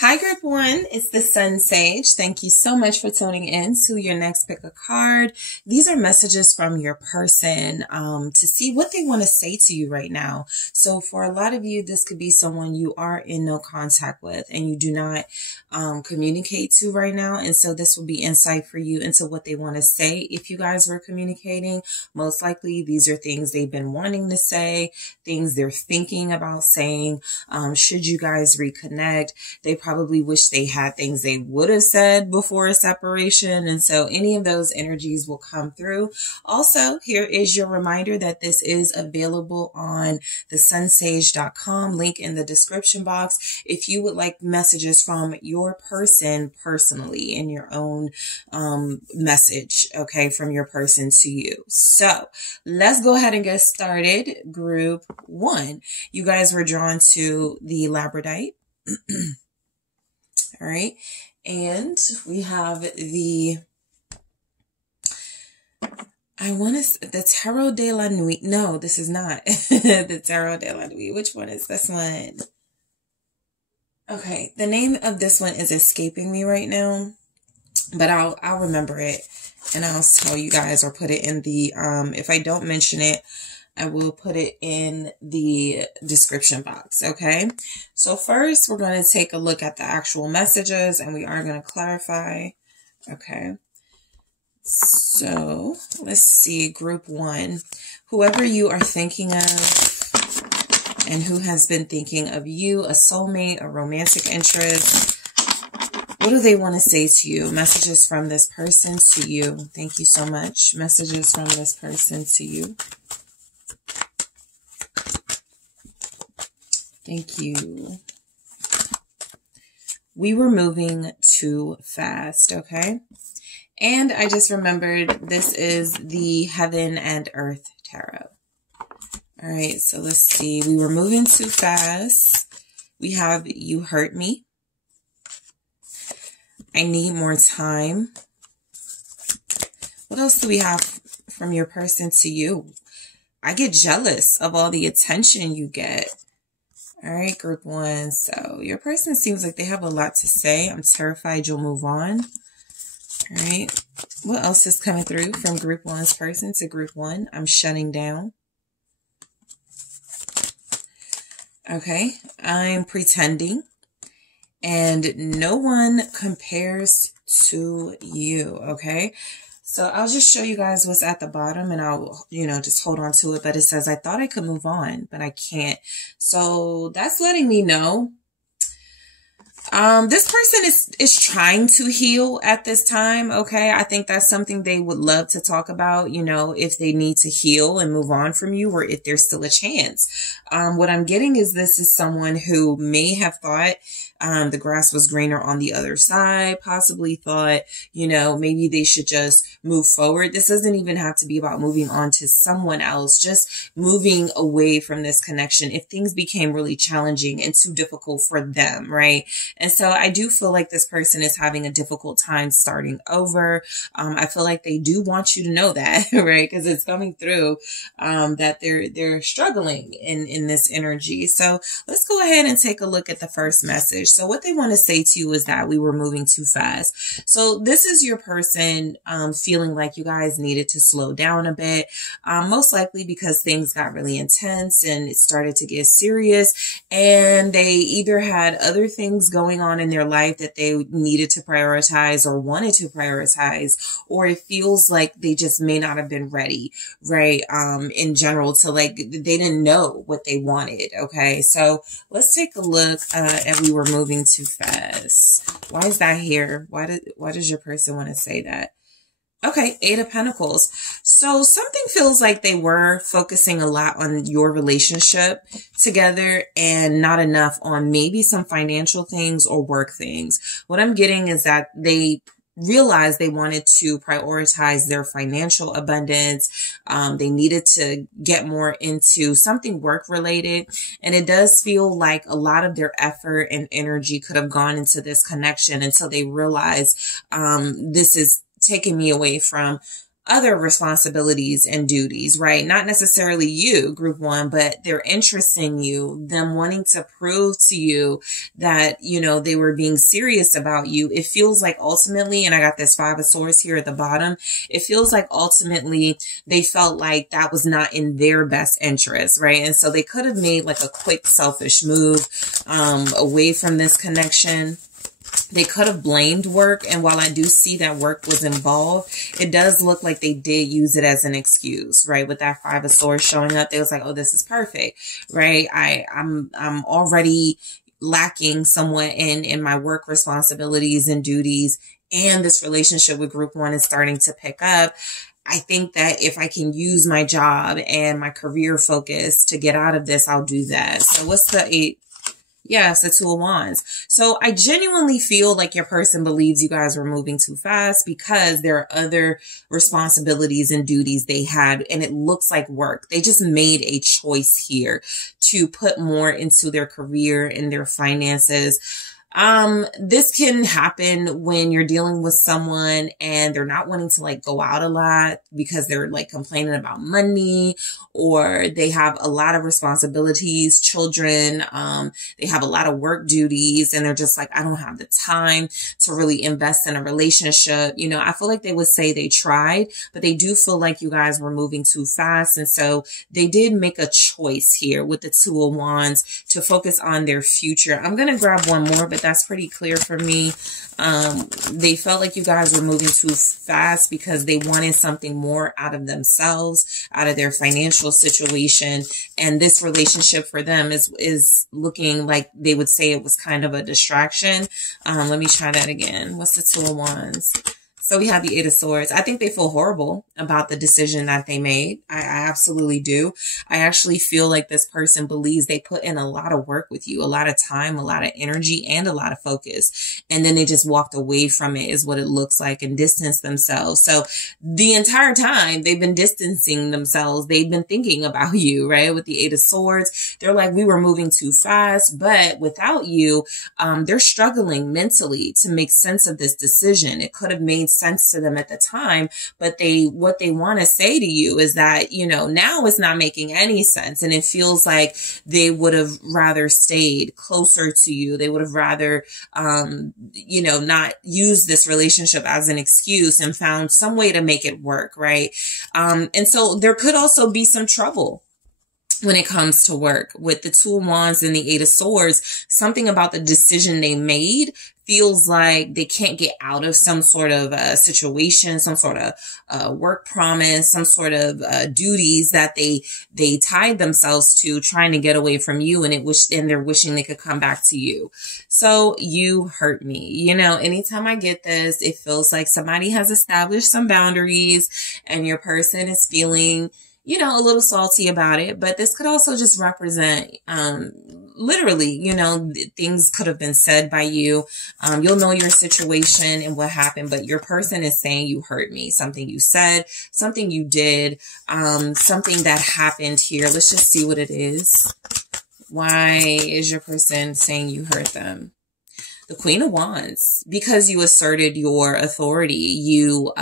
Hi, Group 1. It's the SunSage. Thank you so much for tuning in to your next pick a card. These are messages from your person to see what they want to say to you right now. So for a lot of you, this could be someone you are in no contact with and you do not communicate to right now. And so this will be insight for you into what they want to say. If you guys were communicating, most likely these are things they've been wanting to say, things they're thinking about saying. Should you guys reconnect, they probably wish they had things they would have said before a separation. And so any of those energies will come through. Also, here is your reminder that this is available on TheSunSage.com, link in the description box. If you would like messages from your person personally in your own message, okay, from your person to you. So let's go ahead and get started. Group 1, you guys were drawn to the Labradorite. All right. And we have the Tarot de la Nuit. No, this is not the Tarot de la Nuit. Which one is this one? Okay. The name of this one is escaping me right now, but I'll remember it and I'll tell you guys or put it in the, if I don't mention it, I will put it in the description box, okay? So first, we're going to take a look at the actual messages, and we are going to clarify, okay? So let's see, Group 1. Whoever you are thinking of and who has been thinking of you, a soulmate, a romantic interest, what do they want to say to you? Messages from this person to you. Thank you so much. Messages from this person to you. Thank you. We were moving too fast, okay? And I just remembered this is the Heaven and Earth Tarot. All right, so let's see. We were moving too fast. We have you hurt me. I need more time. What else do we have from your person to you? I get jealous of all the attention you get. All right, Group 1. So your person seems like they have a lot to say. I'm terrified you'll move on. All right. What else is coming through from Group 1's person to Group 1? I'm shutting down. Okay. I'm pretending. And no one compares to you. Okay. So I'll just show you guys what's at the bottom and I'll, just hold on to it. But it says, I thought I could move on, but I can't. So that's letting me know. This person is trying to heal at this time. Okay. I think that's something they would love to talk about, if they need to heal and move on from you or if there's still a chance. What I'm getting is this is someone who may have thought, the grass was greener on the other side, possibly thought, maybe they should just move forward. This doesn't even have to be about moving on to someone else, just moving away from this connection if things became really challenging and too difficult for them, right? And so I do feel like this person is having a difficult time starting over. I feel like they do want you to know that, right? Because it's coming through, that they're struggling in this energy. So let's go ahead and take a look at the first message. So what they want to say to you is that we were moving too fast. So this is your person feeling like you guys needed to slow down a bit, most likely because things got really intense and it started to get serious and they either had other things going on in their life that they needed to prioritize or wanted to prioritize, or it feels like they just may not have been ready, right? In general, to they didn't know what they wanted. Okay. So let's take a look at we were moving too fast. Why is that here? Why does your person want to say that? Okay, 8 of Pentacles. So something feels like they were focusing a lot on your relationship together and not enough on maybe some financial things or work things. What I'm getting is that they realized they wanted to prioritize their financial abundance. They needed to get more into something work related. And it does feel like a lot of their effort and energy could have gone into this connection until they realized, this is taking me away from other responsibilities and duties, right? Not necessarily you, group one, but their interest in you, them wanting to prove to you that, you know, they were being serious about you. It feels like ultimately, and I got this Five of Swords here at the bottom, it feels like ultimately they felt like that was not in their best interest, right? And so they could have made like a quick selfish move away from this connection. They could have blamed work. And while I do see that work was involved, it does look like they did use it as an excuse, right? With that Five of Swords showing up, they was like, oh, this is perfect, right? I'm already lacking somewhat in my work responsibilities and duties. And this relationship with group one is starting to pick up. I think that if I can use my job and my career focus to get out of this, I'll do that. So what's the 8? Yes, the Two of Wands. So I genuinely feel like your person believes you guys were moving too fast because there are other responsibilities and duties they had, and it looks like work. They just made a choice here to put more into their career and their finances. This can happen when you're dealing with someone and they're not wanting to like go out a lot because they're like complaining about money, or they have a lot of responsibilities, children, they have a lot of work duties, and they're just like, I don't have the time to really invest in a relationship. You know, I feel like they would say they tried, but they do feel like you guys were moving too fast. And so they did make a choice here with the Two of Wands to focus on their future. I'm going to grab one more, but that's pretty clear for me. They felt like you guys were moving too fast because they wanted something more out of themselves, out of their financial situation. And this relationship for them is looking like they would say it was kind of a distraction. Let me try that again. What's the Two of Wands? So we have the Eight of Swords. I think they feel horrible about the decision that they made. I absolutely do. I actually feel like this person believes they put in a lot of work with you, a lot of time, a lot of energy, and a lot of focus. And then they just walked away from it is what it looks like, and distanced themselves. So the entire time they've been distancing themselves, they've been thinking about you, right? With the Eight of Swords, they're like, we were moving too fast, but without you, they're struggling mentally to make sense of this decision. It could have made sense to them at the time, but what they want to say to you is that, you know, now it's not making any sense. And it feels like they would have rather stayed closer to you. They would have rather, you know, not use this relationship as an excuse and found some way to make it work. Right. And so there could also be some trouble when it comes to work with the Two of Wands and the Eight of Swords. Something about the decision they made feels like they can't get out of some sort of situation, some sort of work promise, some sort of duties that they tied themselves to, trying to get away from you, and they're wishing they could come back to you. So you hurt me. You know, anytime I get this, it feels like somebody has established some boundaries and your person is feeling, you know, a little salty about it. But this could also just represent, literally, you know, things could have been said by you. You'll know your situation and what happened, but your person is saying you hurt me. Something you said, something you did, something that happened here. Let's just see what it is. Why is your person saying you hurt them? The Queen of Wands, because you asserted your authority, you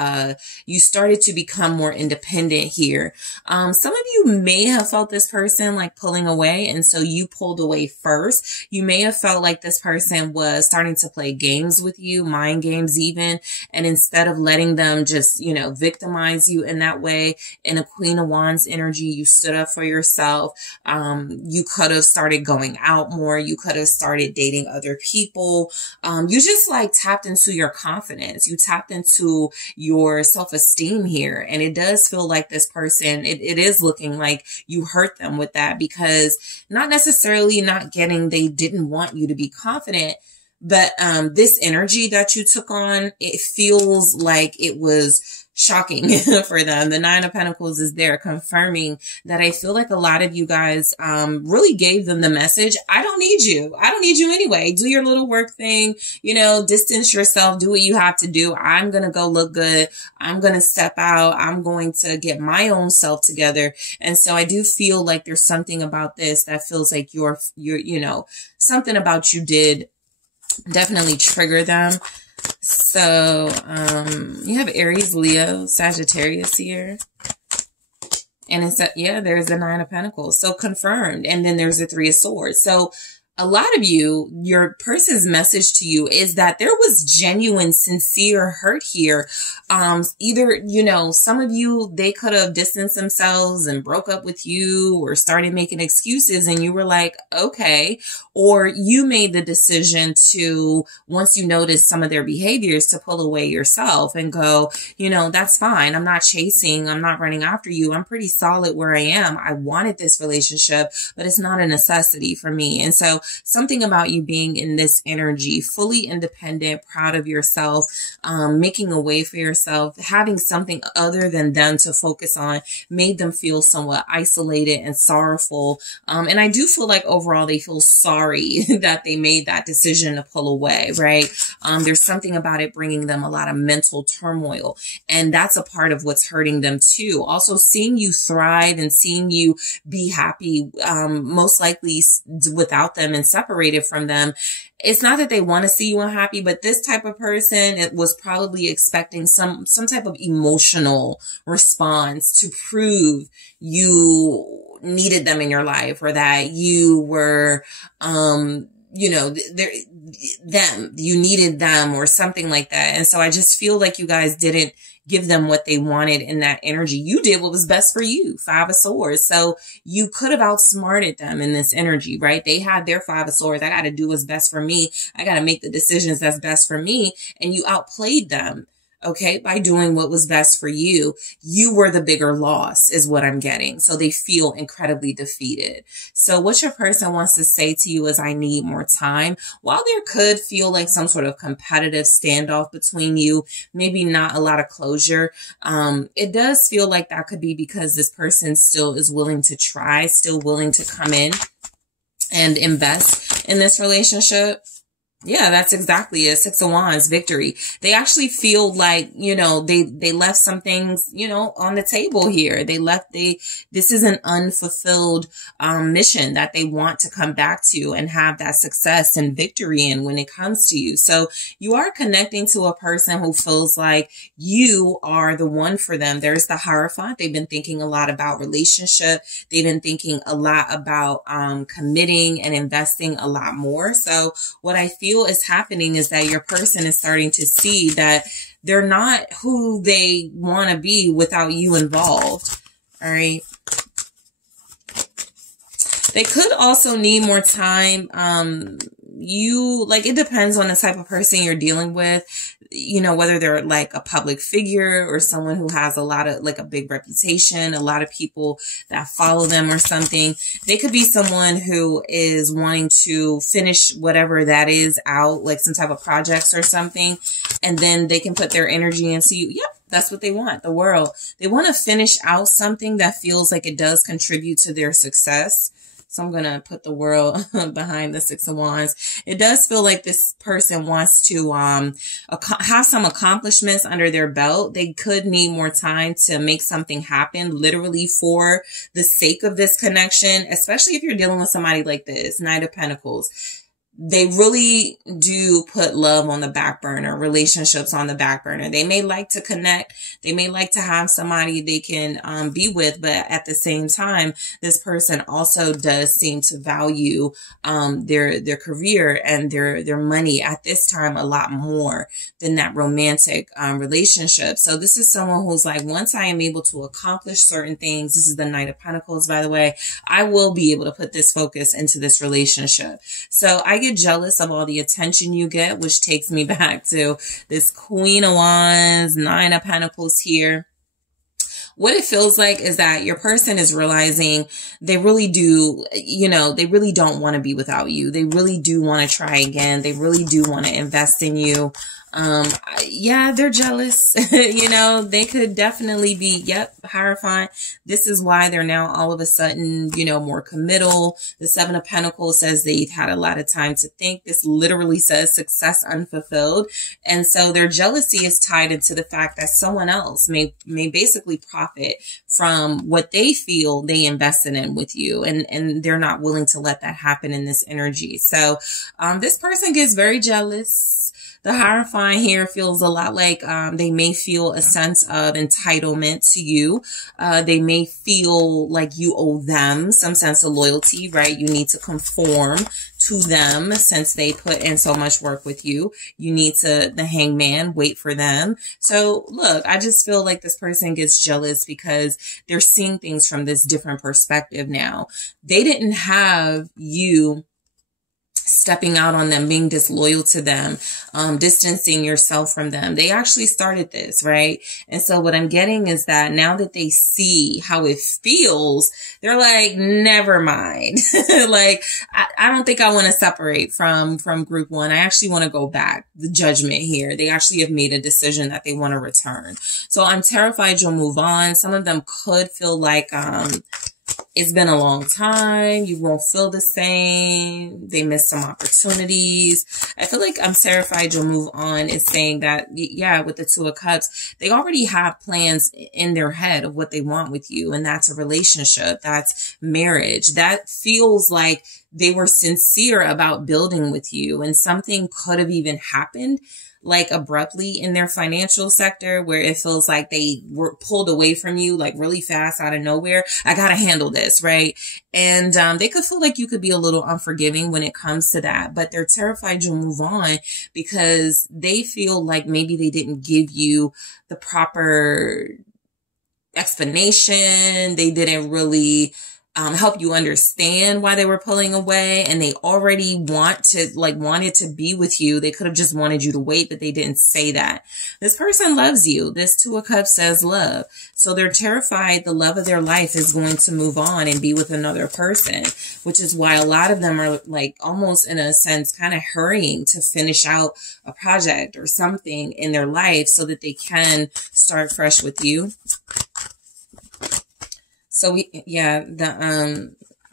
started to become more independent here. Some of you may have felt this person like pulling away, and so you pulled away first. You may have felt like this person was starting to play games with you, mind games even, and instead of letting them just, you know, victimize you in that way, in a Queen of Wands energy, you stood up for yourself. You could have started going out more. You could have started dating other people. You just like tapped into your confidence. You tapped into your self-esteem here. And it does feel like this person, it is looking like you hurt them with that, because not necessarily not getting, they didn't want you to be confident, but this energy that you took on, it feels like it was shocking for them. The Nine of Pentacles is there confirming that I feel like a lot of you guys really gave them the message, I don't need you. I don't need you anyway. Do your little work thing, you know, distance yourself, do what you have to do. I'm going to go look good. I'm going to step out. I'm going to get my own self together. And so I do feel like there's something about this that feels like you're, you know, something about you did definitely trigger them. So, you have Aries, Leo, Sagittarius here. And it's, yeah, there's the Nine of Pentacles. So confirmed. And then there's the Three of Swords. So a lot of you, your person's message to you is that there was genuine, sincere hurt here. Either, you know, some of you, they could have distanced themselves and broke up with you or started making excuses and you were like, okay. Or you made the decision to, once you noticed some of their behaviors, to pull away yourself and go, you know, that's fine. I'm not chasing. I'm not running after you. I'm pretty solid where I am. I wanted this relationship, but it's not a necessity for me. And so something about you being in this energy, fully independent, proud of yourself, making a way for yourself, having something other than them to focus on, made them feel somewhat isolated and sorrowful. And I do feel like overall they feel sorry that they made that decision to pull away, right? There's something about it bringing them a lot of mental turmoil. And that's a part of what's hurting them too. Also, seeing you thrive and seeing you be happy, most likely without them and separated from them. It's not that they want to see you unhappy, but this type of person, it was probably expecting some type of emotional response to prove you needed them in your life, or that you were, you know, you needed them or something like that. And so I just feel like you guys didn't give them what they wanted in that energy. You did what was best for you. Five of Swords. So you could have outsmarted them in this energy, right? They had their Five of Swords. I got to do what's best for me. I got to make the decisions that's best for me. And you outplayed them. Okay, by doing what was best for you. You were the bigger loss is what I'm getting. So they feel incredibly defeated. So what your person wants to say to you is, I need more time. While there could feel like some sort of competitive standoff between you, maybe not a lot of closure, it does feel like that could be because this person still is willing to try, still willing to come in and invest in this relationship. Yeah, that's exactly it. Six of Wands, victory. They actually feel like, you know, they left some things, you know, on the table here. This is an unfulfilled mission that they want to come back to and have that success and victory in when it comes to you. So you are connecting to a person who feels like you are the one for them. There's the Hierophant. They've been thinking a lot about relationship. They've been thinking a lot about committing and investing a lot more. So what I feel is happening is that your person is starting to see that they're not who they want to be without you involved. All right. They could also need more time. It depends on the type of person you're dealing with, you know, whether they're like a public figure or someone who has a lot of like a big reputation, a lot of people that follow them or something. They could be someone who is wanting to finish whatever that is out, like some type of projects or something. And then they can put their energy into you. Yep. That's what they want, the world. They want to finish out something that feels like it does contribute to their success. So I'm going to put the world behind the Six of Wands. It does feel like this person wants to have some accomplishments under their belt. They could need more time to make something happen, literally for the sake of this connection, especially if you're dealing with somebody like this, Knight of Pentacles. They really do put love on the back burner, relationships on the back burner. They may like to connect. They may like to have somebody they can be with, but at the same time, this person also does seem to value their career and their money at this time a lot more than that romantic relationship. So this is someone who's like, once I am able to accomplish certain things, this is the Knight of Pentacles, by the way, I will be able to put this focus into this relationship. So I get jealous of all the attention you get, which takes me back to this Queen of Wands, Nine of Pentacles here. What it feels like is that your person is realizing they really do, you know, they really don't want to be without you. They really do want to try again. They really do want to invest in you. Yeah, they're jealous. You know, they could definitely be, yep, Hierophant. This is why they're now all of a sudden, you know, more committal. The Seven of Pentacles says they've had a lot of time to think. This literally says success unfulfilled. And so their jealousy is tied into the fact that someone else may basically profit from what they feel they invested in with you. And they're not willing to let that happen in this energy. So, this person gets very jealous. The Hierophant here feels a lot like they may feel a sense of entitlement to you. They may feel like you owe them some sense of loyalty, right? You need to conform to them since they put in so much work with you. You need to, the Hangman, wait for them. So look, I just feel like this person gets jealous because they're seeing things from this different perspective now. They didn't have you stepping out on them, being disloyal to them, distancing yourself from them. They actually started this, right? And so what I'm getting is that now that they see how it feels, they're like, never mind. Like, I don't think I want to separate from group one. I actually want to go back. The Judgment here. They actually have made a decision that they want to return. So I'm terrified you'll move on. Some of them could feel like, it's been a long time. You won't feel the same. They missed some opportunities. I feel like I'm terrified you'll move on is saying that, yeah, with the Two of Cups, they already have plans in their head of what they want with you. And that's a relationship. That's marriage. That feels like they were sincere about building with you. And something could have even happened like abruptly in their financial sector where it feels like they were pulled away from you like really fast out of nowhere. I got to handle this, right? And they could feel like you could be a little unforgiving when it comes to that, but they're terrified you'll move on because they feel like maybe they didn't give you the proper explanation. They didn't really help you understand why they were pulling away, and they already wanted to be with you. They could have just wanted you to wait, but they didn't say that. This person loves you. This Two of Cups says love. So they're terrified the love of their life is going to move on and be with another person, which is why a lot of them are like almost in a sense kind of hurrying to finish out a project or something in their life so that they can start fresh with you. So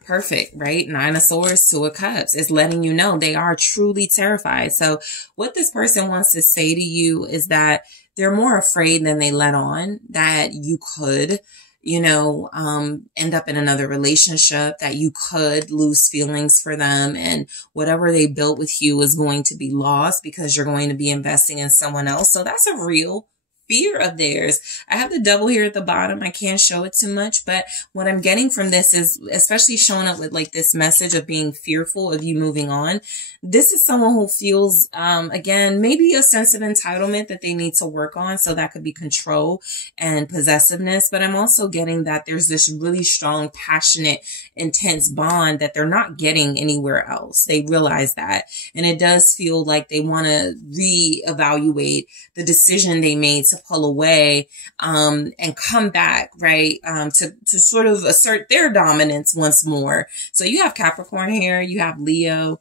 perfect, right? Nine of Swords, Two of Cups is letting you know they are truly terrified. So what this person wants to say to you is that they're more afraid than they let on that you could, end up in another relationship, that you could lose feelings for them, and whatever they built with you is going to be lost because you're going to be investing in someone else. So that's a real fear of theirs. I have the Devil here at the bottom. I can't show it too much, but what I'm getting from this is, especially showing up with like this message of being fearful of you moving on. This is someone who feels, again, maybe a sense of entitlement that they need to work on. So that could be control and possessiveness. But I'm also getting that there's this really strong, passionate, intense bond that they're not getting anywhere else. They realize that. And it does feel like they want to reevaluate the decision they made to pull away, and come back, right? To sort of assert their dominance once more. So you have Capricorn here, you have Leo,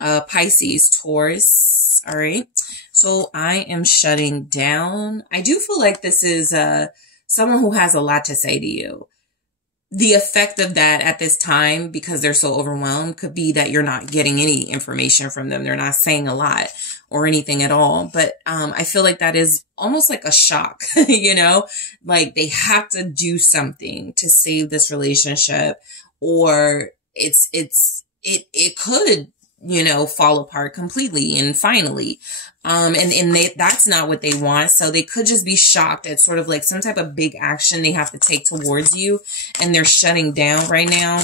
Pisces, Taurus. All right. So I am shutting down. I do feel like this is, someone who has a lot to say to you. The effect of that at this time, because they're so overwhelmed, could be that you're not getting any information from them. They're not saying a lot or anything at all. But I feel like that is almost like a shock, like they have to do something to save this relationship, or it could, fall apart completely and finally. That's not what they want. So they could just be shocked at sort of like some type of big action they have to take towards you, and they're shutting down right now.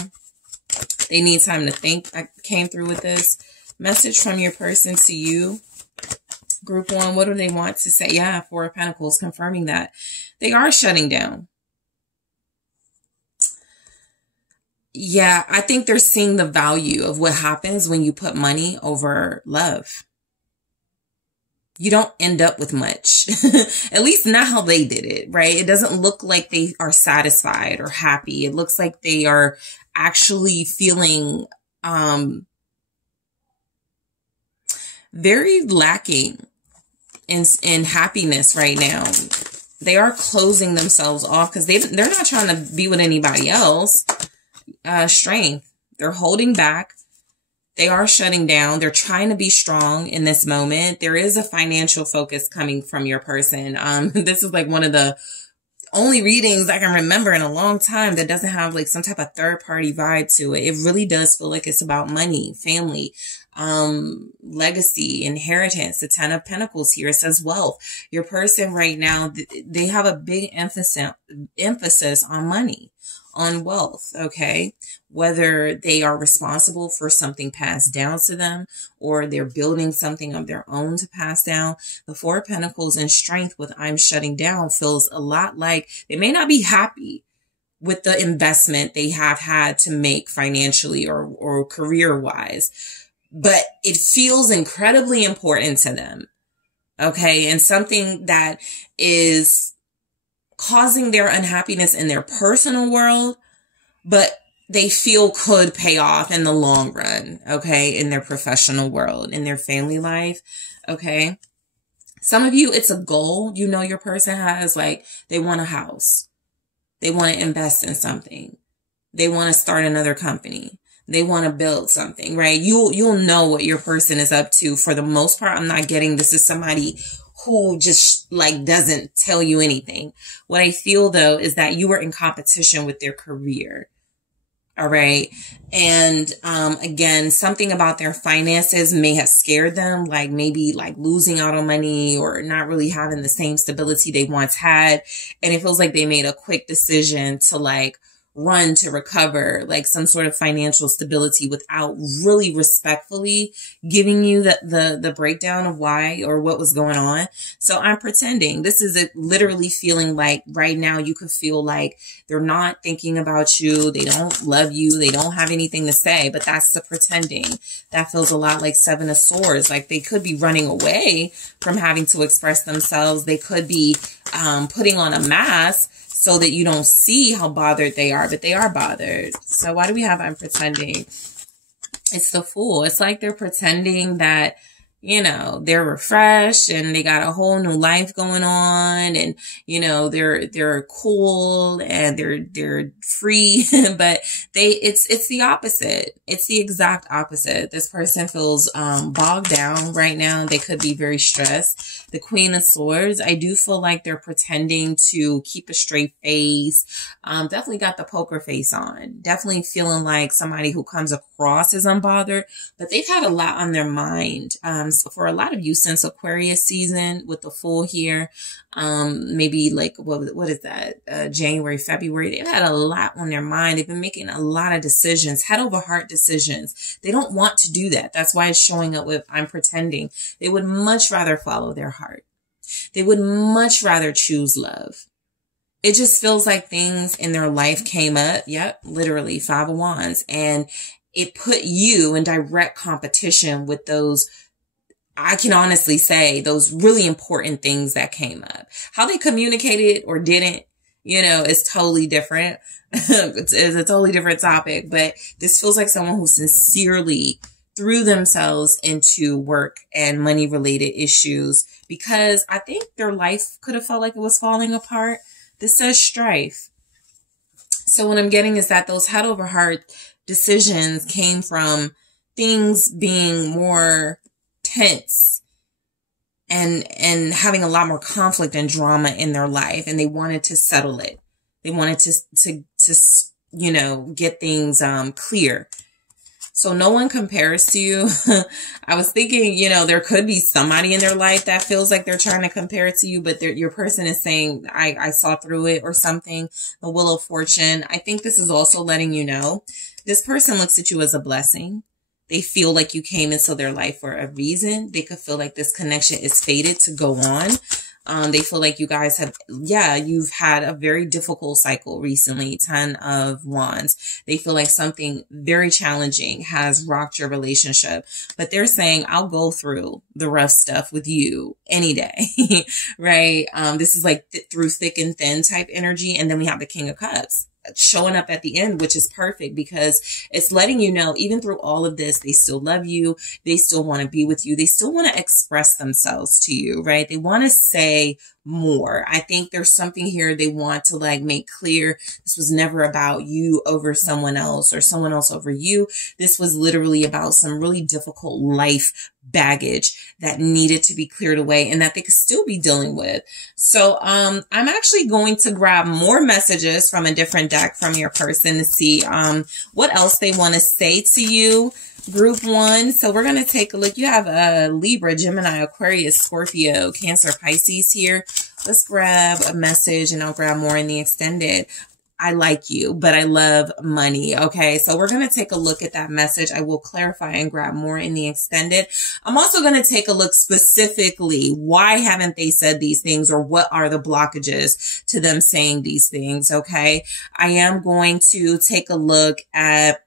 They need time to think. I came through with this message from your person to you. Group one, what do they want to say? Yeah, Four of Pentacles confirming that. They are shutting down. Yeah, I think they're seeing the value of what happens when you put money over love. You don't end up with much, at least not how they did it, right? It doesn't look like they are satisfied or happy. It looks like they are actually feeling very lacking in happiness right now. They are closing themselves off because they're not trying to be with anybody else. Strength. They're holding back. They are shutting down. They're trying to be strong in this moment. There is a financial focus coming from your person. This is like one of the only readings I can remember in a long time that doesn't have like some type of third party vibe to it. It really does feel like it's about money, family, legacy, inheritance. The 10 of Pentacles here, it says wealth. Your person right now, they have a big emphasis on money, on wealth, okay? Whether they are responsible for something passed down to them or they're building something of their own to pass down. The 4 of Pentacles and strength with I'm shutting down feels a lot like they may not be happy with the investment they have had to make financially or career-wise, but it feels incredibly important to them, okay? And something that is causing their unhappiness in their personal world, but they feel could pay off in the long run, okay? In their professional world, in their family life, okay? Some of you, it's a goal. You know, your person has, like, they want a house. They want to invest in something. They want to start another company. They want to build something, right? You'll know what your person is up to. For the most part, I'm not getting this is somebody who just like doesn't tell you anything. What I feel though is that you were in competition with their career. All right. And, again, something about their finances may have scared them, like maybe like losing out on money or not really having the same stability they once had. And it feels like they made a quick decision to like run to recover like some sort of financial stability without really respectfully giving you the breakdown of why or what was going on. So I'm pretending this is literally feeling like right now you could feel like they're not thinking about you. They don't love you. They don't have anything to say, but that's the pretending. That feels a lot like 7 of Swords. Like they could be running away from having to express themselves. They could be putting on a mask so that you don't see how bothered they are, but they are bothered. So why do we have I'm pretending? It's the Fool. It's like they're pretending that, you know, they're refreshed and they got a whole new life going on and, you know, they're cool and they're free, but it's the opposite. It's the exact opposite. This person feels, bogged down right now. They could be very stressed. The Queen of Swords, I do feel like they're pretending to keep a straight face. Definitely got the poker face on. Definitely feeling like somebody who comes across as unbothered, but they've had a lot on their mind. So for a lot of you since Aquarius season with the Fool here, maybe like, what is that? January, February, they've had a lot on their mind. They've been making a lot of decisions, head over heart decisions. They don't want to do that. That's why it's showing up with I'm pretending. They would much rather follow their heart. They would much rather choose love. It just feels like things in their life came up. Yep. Literally 5 of Wands. And it put you in direct competition with those, I can honestly say, those really important things that came up. How they communicated or didn't, you know, is totally different. It's a totally different topic, but this feels like someone who sincerely threw themselves into work and money related issues because I think their life could have felt like it was falling apart. This says strife. So what I'm getting is that those head over heart decisions came from things being more tense and having a lot more conflict and drama in their life, and they wanted to settle it. They wanted to you know, get things clear. So no one compares to you. I was thinking, you know, there could be somebody in their life that feels like they're trying to compare it to you, but your person is saying, I saw through it or something. The Wheel of Fortune. I think this is also letting you know this person looks at you as a blessing. They feel like you came into their life for a reason. They could feel like this connection is fated to go on. They feel like you guys have, you've had a very difficult cycle recently. 10 of Wands. They feel like something very challenging has rocked your relationship, but they're saying, I'll go through the rough stuff with you any day, right? This is like through thick and thin type energy. And then we have the King of Cups showing up at the end, which is perfect because it's letting you know, even through all of this, they still love you. They still want to be with you. They still want to express themselves to you, right? They want to say more. I think there's something here they want to like make clear. This was never about you over someone else or someone else over you. This was literally about some really difficult life baggage that needed to be cleared away and that they could still be dealing with. So I'm actually going to grab more messages from a different deck from your person to see what else they want to say to you. Group 1. So we're going to take a look. You have a Libra, Gemini, Aquarius, Scorpio, Cancer, Pisces here. Let's grab a message and I'll grab more in the extended. I like you, but I love money. Okay. So we're going to take a look at that message. I will clarify and grab more in the extended. I'm also going to take a look specifically. Why haven't they said these things, or what are the blockages to them saying these things? Okay. I am going to take a look at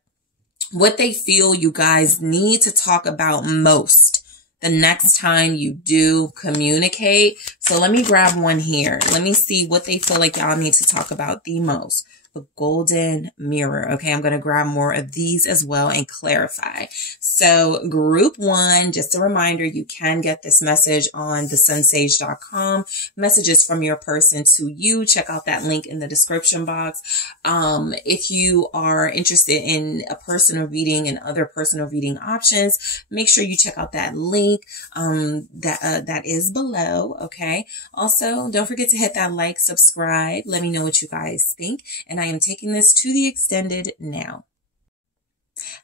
what they feel you guys need to talk about most the next time you do communicate. So let me grab one here. Let me see what they feel like y'all need to talk about the most. The golden mirror. Okay, I'm going to grab more of these as well and clarify. So group 1, just a reminder, you can get this message on TheSunSage.com. Messages from your person to you. Check out that link in the description box. If you are interested in a personal reading and other personal reading options, make sure you check out that link that is below. Okay. Also, don't forget to hit that like, subscribe. Let me know what you guys think. And I am taking this to the extended now.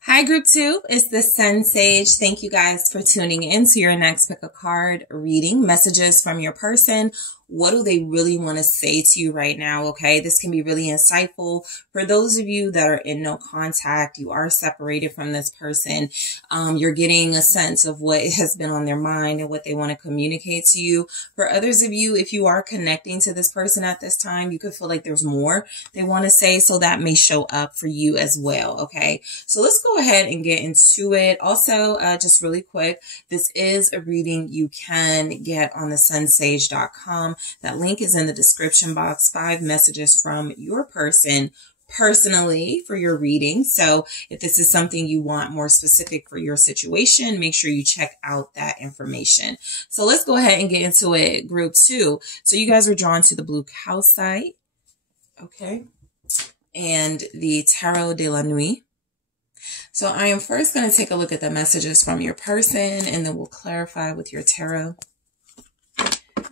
Hi, group 2. It's the SunSage. Thank you guys for tuning in to your next pick a card reading. Messages from your person. What do they really want to say to you right now? Okay, this can be really insightful. For those of you that are in no contact, you are separated from this person. You're getting a sense of what has been on their mind and what they want to communicate to you. For others of you, if you are connecting to this person at this time, you could feel like there's more they want to say. So that may show up for you as well. Okay, so let's go ahead and get into it. Also, just really quick, this is a reading you can get on TheSunSage.com. That link is in the description box. 5 messages from your person personally for your reading. So if this is something you want more specific for your situation, make sure you check out that information. So let's go ahead and get into it. Group 2. So you guys are drawn to the blue cow site. Okay. And the Tarot de la Nuit. So I am first going to take a look at the messages from your person, and then we'll clarify with your tarot.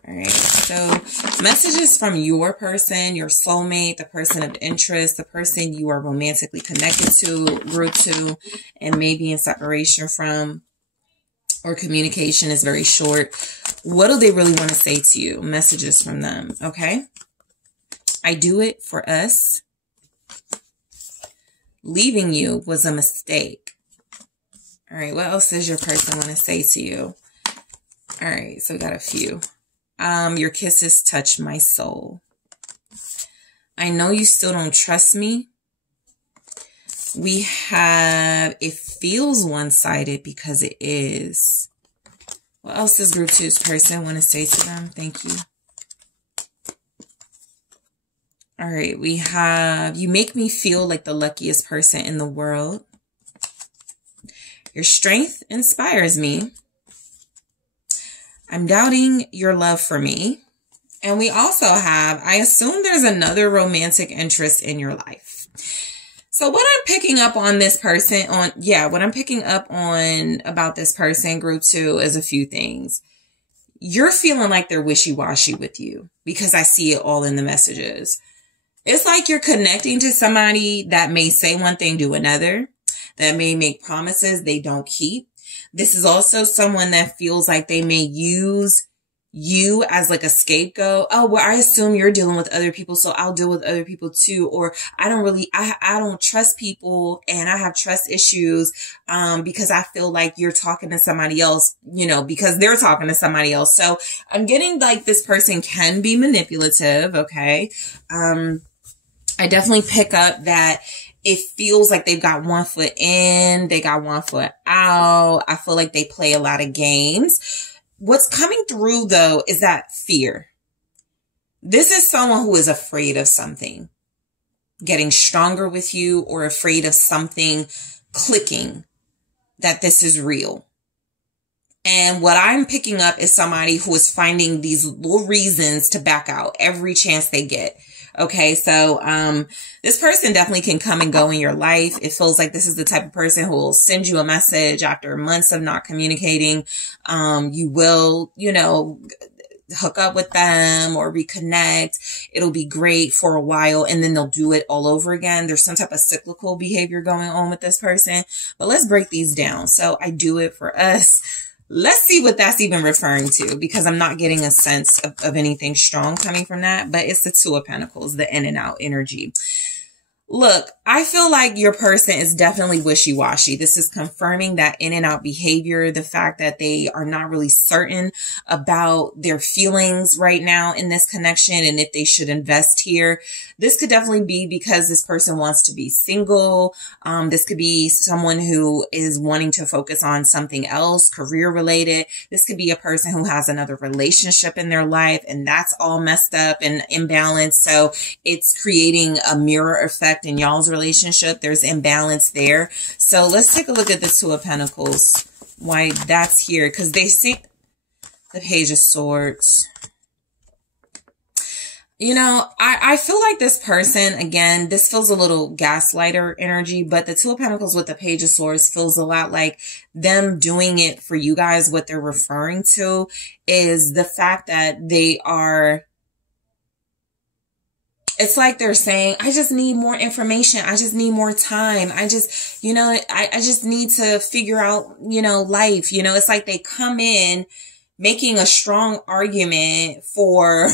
All right, so messages from your person, your soulmate, the person of interest, the person you are romantically connected to, group 2, and maybe in separation from, or communication is very short. What do they really want to say to you? Messages from them, okay? I do it for us. Leaving you was a mistake. All right, what else does your person want to say to you? All right, so we got a few. Your kisses touch my soul. I know you still don't trust me. We have, it feels one-sided because it is. What else does group 2's person want to say to them? Thank you. All right, we have, you make me feel like the luckiest person in the world. Your strength inspires me. I'm doubting your love for me. And we also have, I assume there's another romantic interest in your life. So what I'm picking up on this person, what I'm picking up on about this person, group 2, is a few things. You're feeling like they're wishy-washy with you because I see it all in the messages. It's like you're connecting to somebody that may say one thing, do another, that may make promises they don't keep. This is also someone that feels like they may use you as like a scapegoat. Oh, well, I assume you're dealing with other people, so I'll deal with other people too. Or I don't trust people and I have trust issues, because I feel like you're talking to somebody else, you know, because they're talking to somebody else. So I'm getting like this person can be manipulative. Okay. I definitely pick up that it feels like they've got one foot in, they got one foot out. I feel like they play a lot of games. What's coming through, though, is that fear. This is someone who is afraid of something getting stronger with you, or afraid of something clicking, that this is real. And what I'm picking up is somebody who is finding these little reasons to back out every chance they get. Okay, so this person definitely can come and go in your life. It feels like this is the type of person who will send you a message after months of not communicating. You will, you know, hook up with them or reconnect. It'll be great for a while and then they'll do it all over again. There's some type of cyclical behavior going on with this person. But let's break these down. So I do it for us. Let's see what that's even referring to, because I'm not getting a sense of anything strong coming from that. But it's the Two of Pentacles, the in and out energy. Look, I feel like your person is definitely wishy-washy. This is confirming that in and out behavior, the fact that they are not really certain about their feelings right now in this connection and if they should invest here. This could definitely be because this person wants to be single. This could be someone who is wanting to focus on something else, career related. This could be a person who has another relationship in their life and that's all messed up and imbalanced. So it's creating a mirror effect in y'all's relationship. There's imbalance there. So let's take a look at the Two of Pentacles. Why that's here. Because they see the Page of Swords. You know, I feel like this person, again, this feels a little gaslighter energy, but the Two of Pentacles with the Page of Swords feels a lot like them doing it for you guys. What they're referring to is the fact that they are, it's like they're saying, I just need more information. I just need more time. I just, you know, I just need to figure out, you know, life. You know, it's like they come in making a strong argument for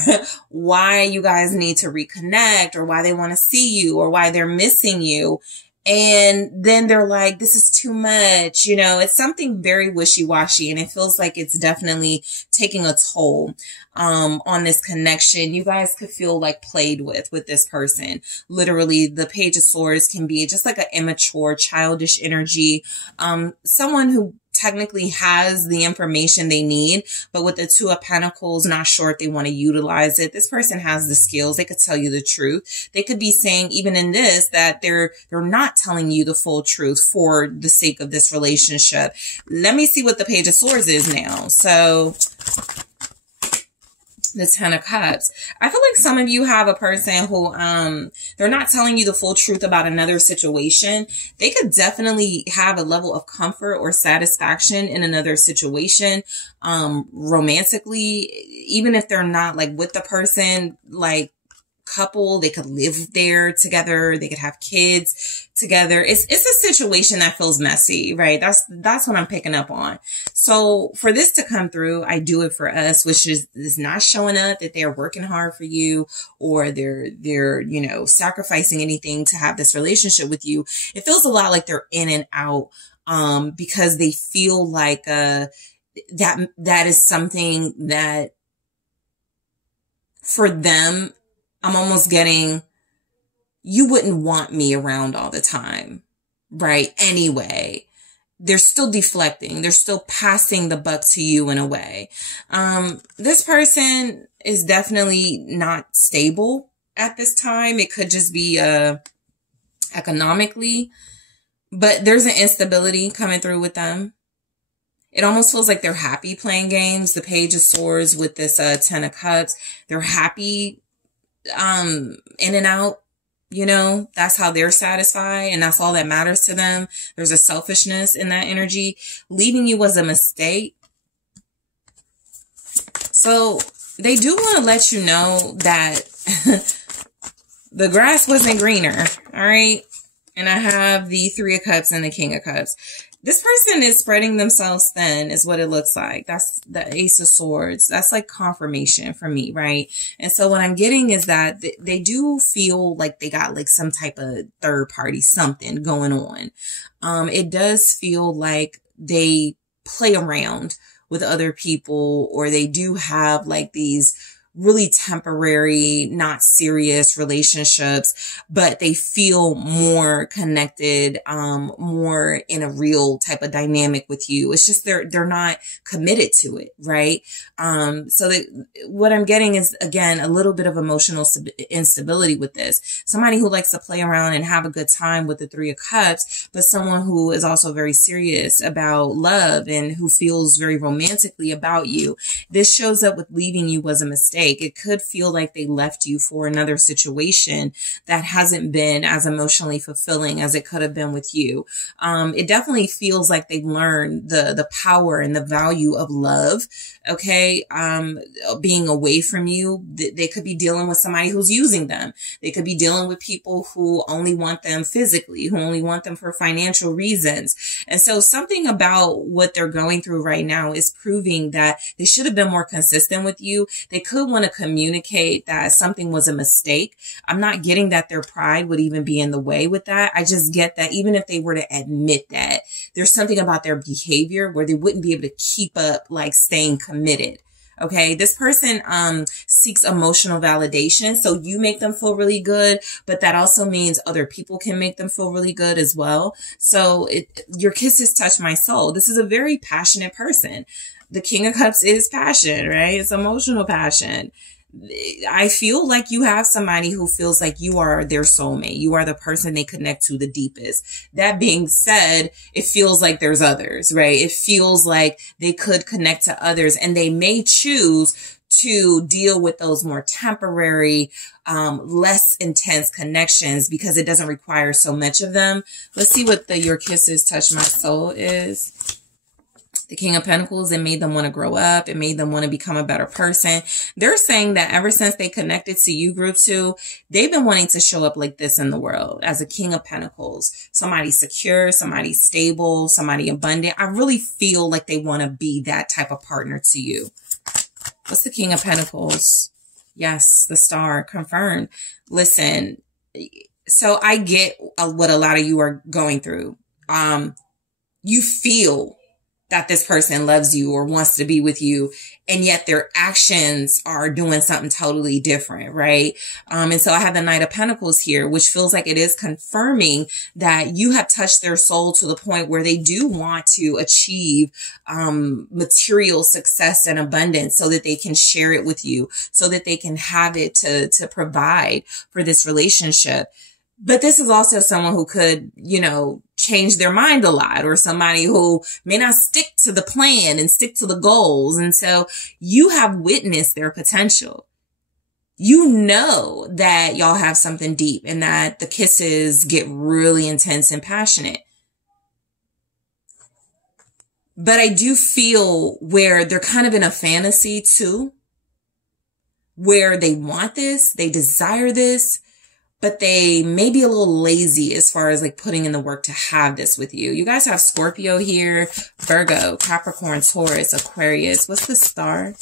why you guys need to reconnect or why they want to see you or why they're missing you. And then they're like, this is too much. You know, it's something very wishy-washy and it feels like it's definitely taking a toll on this connection. You guys could feel like played with this person. Literally, the Page of Swords can be just like an immature, childish energy. Someone who technically has the information they need, but with the Two of Pentacles, not sure if they want to utilize it. This person has the skills. They could tell you the truth. They could be saying, even in this, that they're not telling you the full truth for the sake of this relationship. Let me see what the Page of Swords is now. So the Ten of Cups. I feel like some of you have a person who, they're not telling you the full truth about another situation. They could definitely have a level of comfort or satisfaction in another situation, romantically, even if they're not like with the person, like couple, they could live there together. They could have kids together. It's a situation that feels messy, right? That's what I'm picking up on. So for this to come through, I do it for us, which is not showing up that they're working hard for you or they're, you know, sacrificing anything to have this relationship with you. It feels a lot like they're in and out, because they feel like, that is something that for them, I'm almost getting, you wouldn't want me around all the time, right? Anyway, they're still deflecting. They're still passing the buck to you in a way. This person is definitely not stable at this time. It could just be economically, but there's an instability coming through with them. It almost feels like they're happy playing games. The Page of Swords with this Ten of Cups, they're happy in and out, you know, that's how they're satisfied and that's all that matters to them. There's a selfishness in that energy. Leaving you was a mistake. So they do want to let you know that the grass wasn't greener. All right. And I have the Three of Cups and the King of Cups. This person is spreading themselves thin is what it looks like. That's the Ace of Swords. That's like confirmation for me, right? And so what I'm getting is that they do feel like they got like some type of third party, something going on. It does feel like they play around with other people or they do have like these really temporary, not serious relationships, but they feel more connected, more in a real type of dynamic with you. It's just they're not committed to it, right? So what I'm getting is, again, a little bit of emotional instability with this. Somebody who likes to play around and have a good time with the Three of Cups, but someone who is also very serious about love and who feels very romantically about you. This shows up with leaving you was a mistake. It could feel like they left you for another situation that hasn't been as emotionally fulfilling as it could have been with you. It definitely feels like they've learned the power and the value of love. Okay. Being away from you. They could be dealing with somebody who's using them. They could be dealing with people who only want them physically, who only want them for financial reasons. And so something about what they're going through right now is proving that they should have been more consistent with you. They could want to communicate that something was a mistake. I'm not getting that their pride would even be in the way with that. I just get that even if they were to admit that, there's something about their behavior where they wouldn't be able to keep up like staying committed. Okay. This person, seeks emotional validation. So you make them feel really good, but that also means other people can make them feel really good as well. So your kisses touch my soul. This is a very passionate person. The King of Cups is passion, right? It's emotional passion. I feel like you have somebody who feels like you are their soulmate. You are the person they connect to the deepest. That being said, it feels like there's others, right? It feels like they could connect to others and they may choose to deal with those more temporary, less intense connections because it doesn't require so much of them. Let's see what your kisses touch my soul is. The King of Pentacles, it made them want to grow up. It made them want to become a better person. They're saying that ever since they connected to you, group 2, they've been wanting to show up like this in the world as a King of Pentacles. Somebody secure, somebody stable, somebody abundant. I really feel like they want to be that type of partner to you. What's the King of Pentacles? Yes, the Star, confirmed. Listen, so I get what a lot of you are going through. You feel that this person loves you or wants to be with you, and yet their actions are doing something totally different, right? And so I have the Knight of Pentacles here, which feels like it is confirming that you have touched their soul to the point where they do want to achieve material success and abundance so that they can share it with you, so that they can have it to provide for this relationship. But this is also someone who could, change their mind a lot, or somebody who may not stick to the plan and stick to the goals. And so you have witnessed their potential. You know that y'all have something deep and that the kisses get really intense and passionate. But I do feel where they're kind of in a fantasy too, where they want this, they desire this, but they may be a little lazy as far as like putting in the work to have this with you. You guys have Scorpio here, Virgo, Capricorn, Taurus, Aquarius. What's the Star?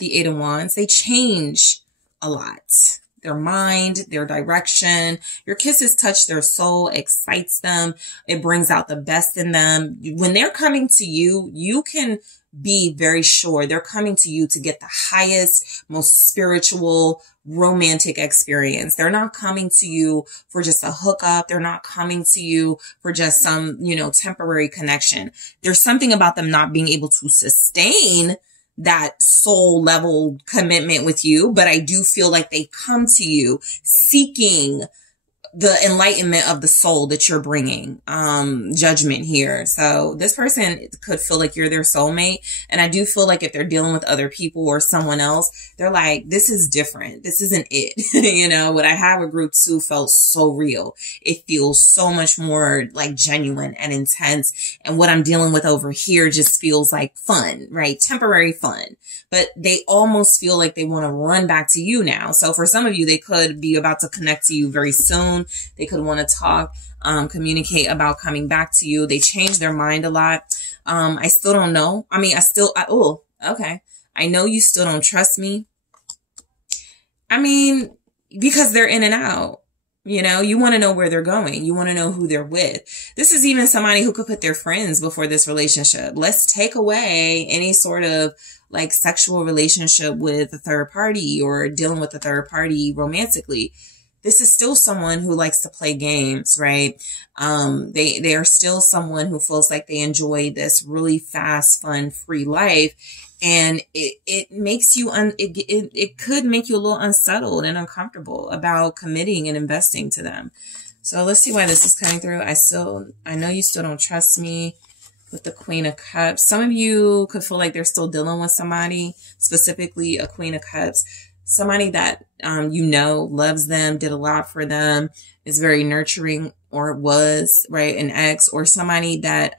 The Eight of Wands. They change a lot. Their mind, their direction. Your kisses touch their soul, excites them. It brings out the best in them. When they're coming to you, you can be very sure they're coming to you to get the highest, most spiritual, romantic experience. They're not coming to you for just a hookup. They're not coming to you for just some, temporary connection. There's something about them not being able to sustain that soul level commitment with you. But I do feel like they come to you seeking the enlightenment of the soul that you're bringing, judgment here. So this person could feel like you're their soulmate. And I do feel like if they're dealing with other people or someone else, they're like, this is different. This isn't it. What I have with group 2 felt so real. It feels so much more like genuine and intense. And what I'm dealing with over here just feels like fun, right? Temporary fun. But they almost feel like they want to run back to you now. So for some of you, they could be about to connect to you very soon. They could want to talk, communicate about coming back to you. They change their mind a lot. I still don't know. I mean, okay. I know you still don't trust me. I mean, because they're in and out. You know, you want to know where they're going. You want to know who they're with. This is even somebody who could put their friends before this relationship. Let's take away any sort of like sexual relationship with a third party or dealing with a third party romantically. This is still someone who likes to play games, right? They are still someone who feels like they enjoy this really fast, fun, free life. And it makes you, it could make you a little unsettled and uncomfortable about committing and investing to them. So let's see why this is coming through. I know you still don't trust me with the Queen of Cups. Some of you could feel like they're still dealing with somebody, specifically a Queen of Cups, somebody that, you know, loves them, did a lot for them, is very nurturing, or was, right? An ex, or somebody that,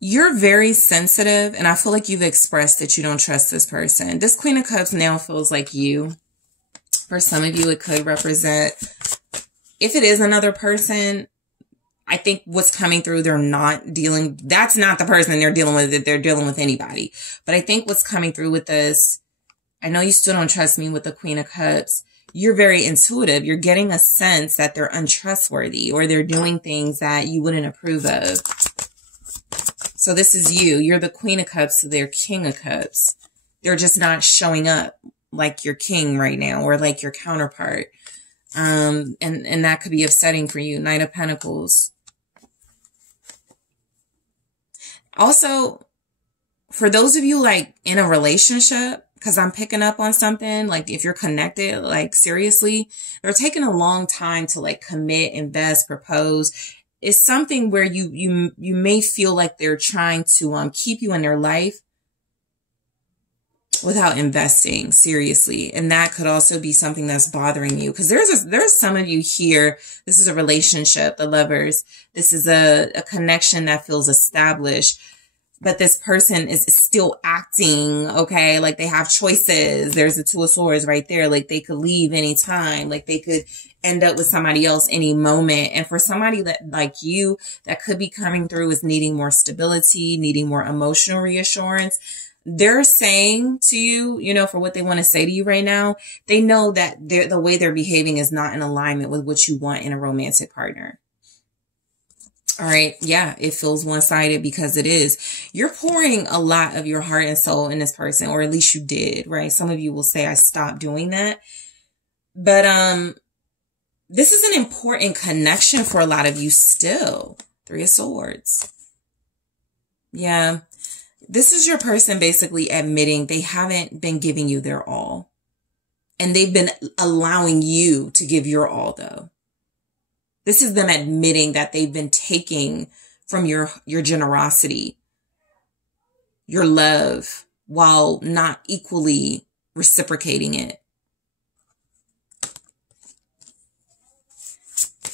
you're very sensitive, and I feel like you've expressed that you don't trust this person. This Queen of Cups now feels like you. For some of you, it could represent, if it is another person, I think what's coming through, that's not the person they're dealing with, they're dealing with anybody. But I think what's coming through with this, I know you still don't trust me with the Queen of Cups. You're very intuitive. You're getting a sense that they're untrustworthy, or they're doing things that you wouldn't approve of. So this is you. You're the Queen of Cups, so they're King of Cups. They're just not showing up like your king right now, or like your counterpart. And that could be upsetting for you. Knight of Pentacles. Also, for those of you like in a relationship, because I'm picking up on something, like if you're connected, like seriously, they're taking a long time to like commit, invest, propose. It's something where you may feel like they're trying to keep you in their life without investing seriously. And that could also be something that's bothering you, because there's some of you here. This is a relationship, the Lovers. This is a connection that feels established, but this person is still acting, okay, like they have choices. There's the Two of Swords right there. Like they could leave anytime. Like they could end up with somebody else any moment. And for somebody that like you, that could be coming through is needing more stability, needing more emotional reassurance. They're saying to you, you know, for what they want to say to you right now, they know that the way they're behaving is not in alignment with what you want in a romantic partner. All right. Yeah, it feels one-sided because it is. You're pouring a lot of your heart and soul in this person, or at least you did, right? Some of you will say, I stopped doing that. But this is an important connection for a lot of you still. Three of Swords. Yeah. This is your person basically admitting they haven't been giving you their all. And they've been allowing you to give your all, though. This is them admitting that they've been taking from your generosity, your love, while not equally reciprocating it.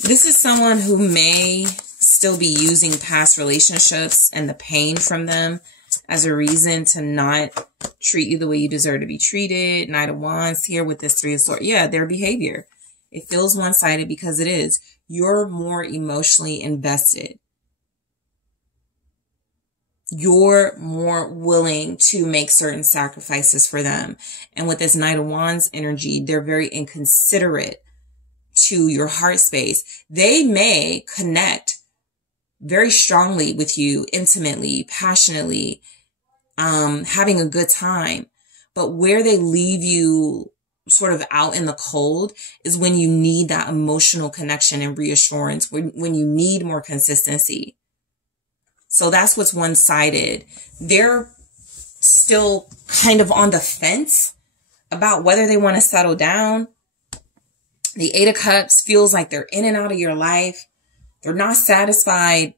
This is someone who may still be using past relationships and the pain from them as a reason to not treat you the way you deserve to be treated. Knight of Wands here with this Three of Swords. Yeah, their behavior. It feels one-sided because it is. You're more emotionally invested. You're more willing to make certain sacrifices for them. And with this Knight of Wands energy, they're very inconsiderate to your heart space. They may connect very strongly with you, intimately, passionately, having a good time. But where they leave you sort of out in the cold is when you need that emotional connection and reassurance, when you need more consistency. So that's what's one-sided. They're still kind of on the fence about whether they want to settle down. The Eight of Cups feels like they're in and out of your life. They're not satisfied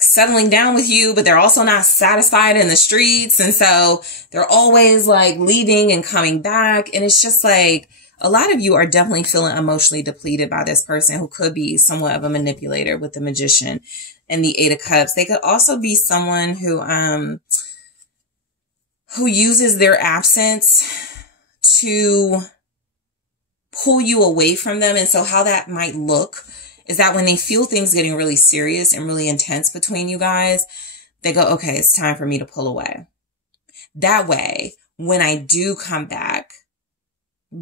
settling down with you, but they're also not satisfied in the streets. And so they're always like leaving and coming back. And it's just like a lot of you are definitely feeling emotionally depleted by this person, who could be somewhat of a manipulator with the Magician and the Eight of Cups. They could also be someone who uses their absence to pull you away from them. And so how that might look is that when they feel things getting really serious and really intense between you guys, they go, okay, it's time for me to pull away. That way, when I do come back,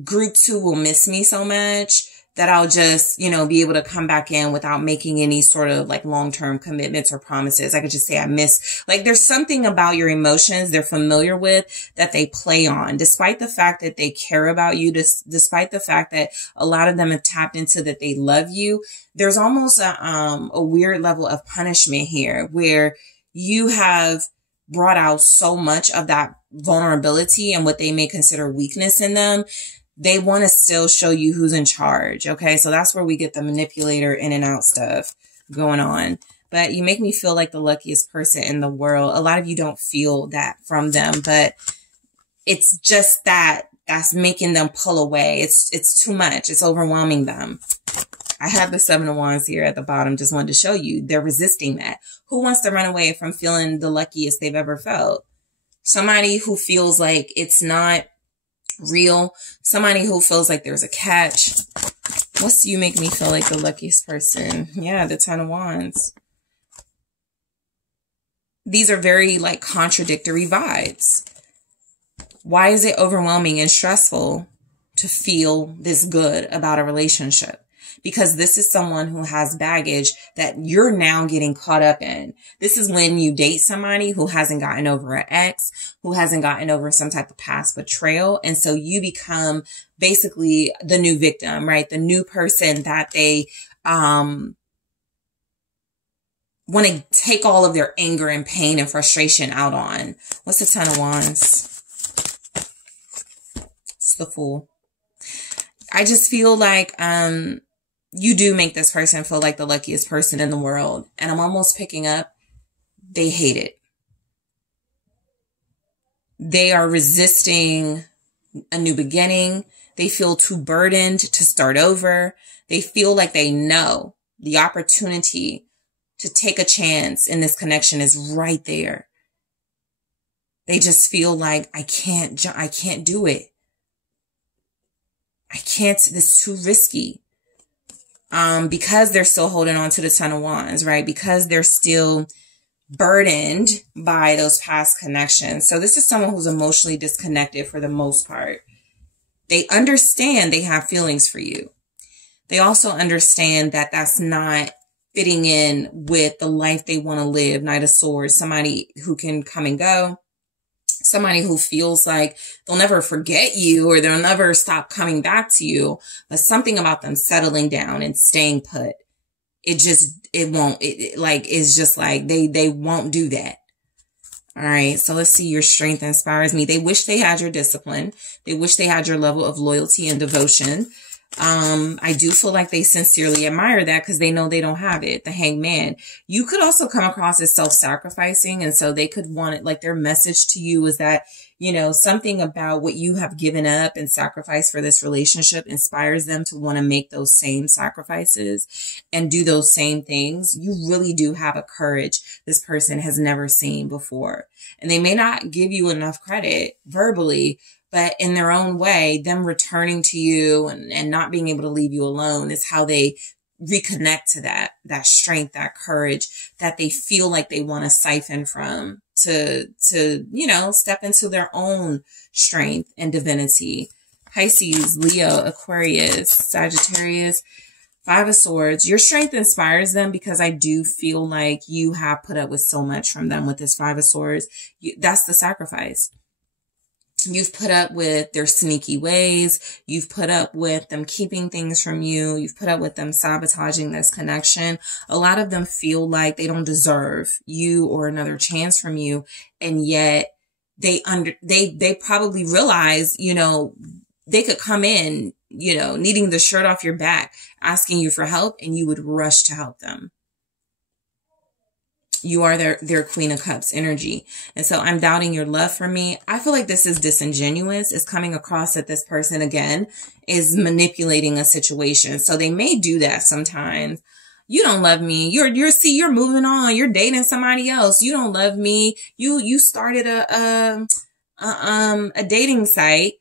group 2 will miss me so much that I'll just, you know, be able to come back in without making any sort of like long-term commitments or promises. I could just say I miss, like there's something about your emotions they're familiar with that they play on, despite the fact that they care about you, despite the fact that a lot of them have tapped into that they love you. There's almost a weird level of punishment here where you have brought out so much of that vulnerability and what they may consider weakness in them. They want to still show you who's in charge. Okay. So that's where we get the manipulator in and out stuff going on. But you make me feel like the luckiest person in the world. A lot of you don't feel that from them, but it's just that's making them pull away. It's too much. It's overwhelming them. I have the 7 of Wands here at the bottom. Just wanted to show you they're resisting that. Who wants to run away from feeling the luckiest they've ever felt? Somebody who feels like it's not real. Somebody who feels like there's a catch. What's you make me feel like the luckiest person? Yeah, the 10 of Wands. These are very like contradictory vibes. Why is it overwhelming and stressful to feel this good about a relationship? Because this is someone who has baggage that you're now getting caught up in. This is when you date somebody who hasn't gotten over an ex, who hasn't gotten over some type of past betrayal. And so you become basically the new victim, right? The new person that they want to take all of their anger and pain and frustration out on. What's the 10 of Wands? It's the Fool. I just feel like you do make this person feel like the luckiest person in the world. And I'm almost picking up, they hate it. They are resisting a new beginning. They feel too burdened to start over. They feel like they know the opportunity to take a chance in this connection is right there. They just feel like, I can't do it. I can't, this is too risky. Because they're still holding on to the 10 of Wands, right? Because they're still burdened by those past connections. So this is someone who's emotionally disconnected for the most part. They understand they have feelings for you. They also understand that that's not fitting in with the life they want to live. Knight of Swords, somebody who can come and go. Somebody who feels like they'll never forget you or they'll never stop coming back to you, but something about them settling down and staying put. It's just like they won't do that. All right. So let's see. Your strength inspires me. They wish they had your discipline. They wish they had your level of loyalty and devotion. I do feel like they sincerely admire that because they know they don't have it. The Hangman. You could also come across as self-sacrificing. And so they could want it, like their message to you is that, you know, something about what you have given up and sacrificed for this relationship inspires them to want to make those same sacrifices and do those same things. You really do have a courage this person has never seen before. And they may not give you enough credit verbally, but in their own way, them returning to you and not being able to leave you alone is how they reconnect to that strength, that courage that they feel like they want to siphon from to, you know, step into their own strength and divinity. Pisces, Leo, Aquarius, Sagittarius, 5 of Swords. Your strength inspires them because I do feel like you have put up with so much from them with this 5 of Swords. That's the sacrifice. You've put up with their sneaky ways. You've put up with them keeping things from you. You've put up with them sabotaging this connection. A lot of them feel like they don't deserve you or another chance from you. And yet they probably realize, you know, they could come in, you know, needing the shirt off your back, asking you for help, and you would rush to help them. You are their Queen of Cups energy. And so I'm doubting your love for me. I feel like this is disingenuous. It's coming across that this person, again, is manipulating a situation. So they may do that sometimes. You don't love me. You're moving on. You're dating somebody else. You don't love me. You started a dating site.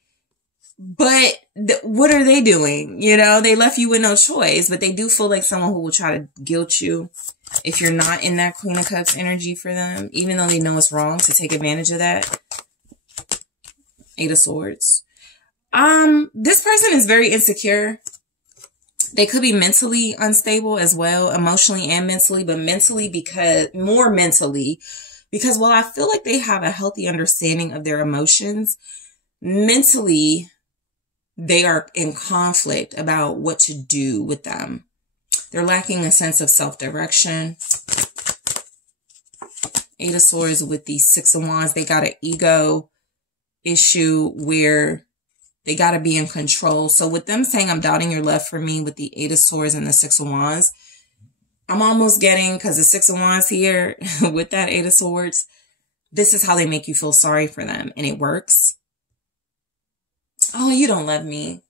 But what are they doing? You know, they left you with no choice, but they do feel like someone who will try to guilt you if you're not in that Queen of Cups energy for them, even though they know it's wrong, to take advantage of that. Eight of Swords. This person is very insecure. They could be mentally unstable as well, emotionally and mentally, but mentally more mentally, because while I feel like they have a healthy understanding of their emotions, mentally, they are in conflict about what to do with them. They're lacking a sense of self-direction. Eight of Swords with the Six of Wands. They got an ego issue where they got to be in control. So with them saying, I'm doubting your love for me with the Eight of Swords and the Six of Wands, I'm almost getting, because the Six of Wands here with that Eight of Swords, this is how they make you feel sorry for them. And it works. Oh, you don't love me.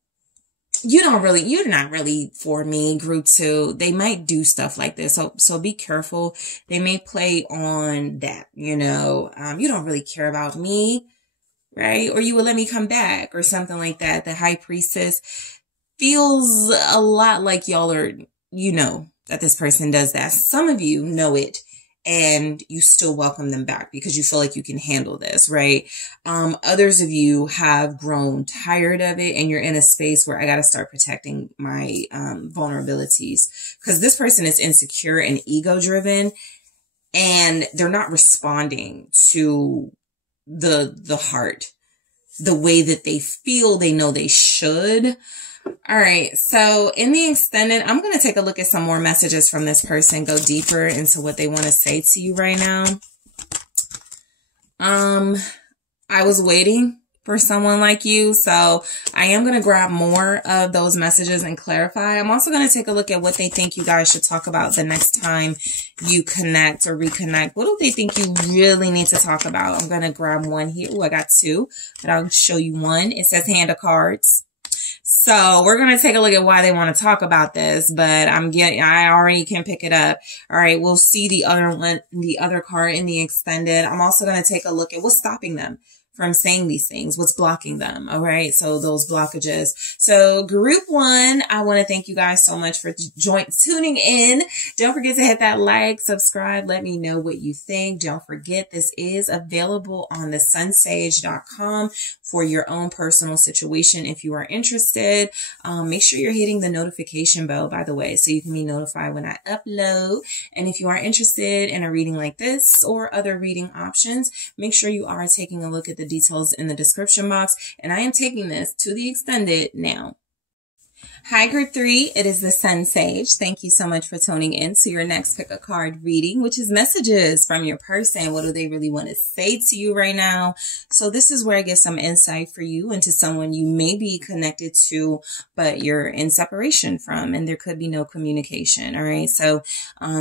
You're not really for me, group 2. They might do stuff like this. So be careful. They may play on that, you know, you don't really care about me, right? Or you will let me come back or something like that. The High Priestess feels a lot like y'all are, you know, that this person does that. Some of you know it, and you still welcome them back because you feel like you can handle this, right? Others of you have grown tired of it, and you're in a space where I got to start protecting my vulnerabilities, because this person is insecure and ego driven, and they're not responding to the heart the way that they feel they know they should. All right, so in the extended, I'm going to take a look at some more messages from this person, go deeper into what they want to say to you right now. I was waiting for someone like you, so I am going to grab more of those messages and clarify. I'm also going to take a look at what they think you guys should talk about the next time you connect or reconnect. What do they think you really need to talk about? I'm going to grab one here. Oh, I got two, but I'll show you one. It says Hand of Cards. So we're going to take a look at why they want to talk about this, but I already can pick it up. All right. We'll see the other one, the other card in the extended. I'm also going to take a look at what's stopping them from saying these things, what's blocking them. All right. So those blockages. So group 1, I want to thank you guys so much for tuning in. Don't forget to hit that like, subscribe. Let me know what you think. Don't forget, this is available on TheSunSage.com for your own personal situation. If you are interested, make sure you're hitting the notification bell, by the way, so you can be notified when I upload. And if you are interested in a reading like this or other reading options, make sure you are taking a look at the details in the description box. And I am taking this to the extended now. Hi, group 3. It is the SunSage. Thank you so much for tuning in to your next pick a card reading, which is messages from your person. What do they really want to say to you right now? So this is where I get some insight for you into someone you may be connected to, but you're in separation from, and there could be no communication. All right. So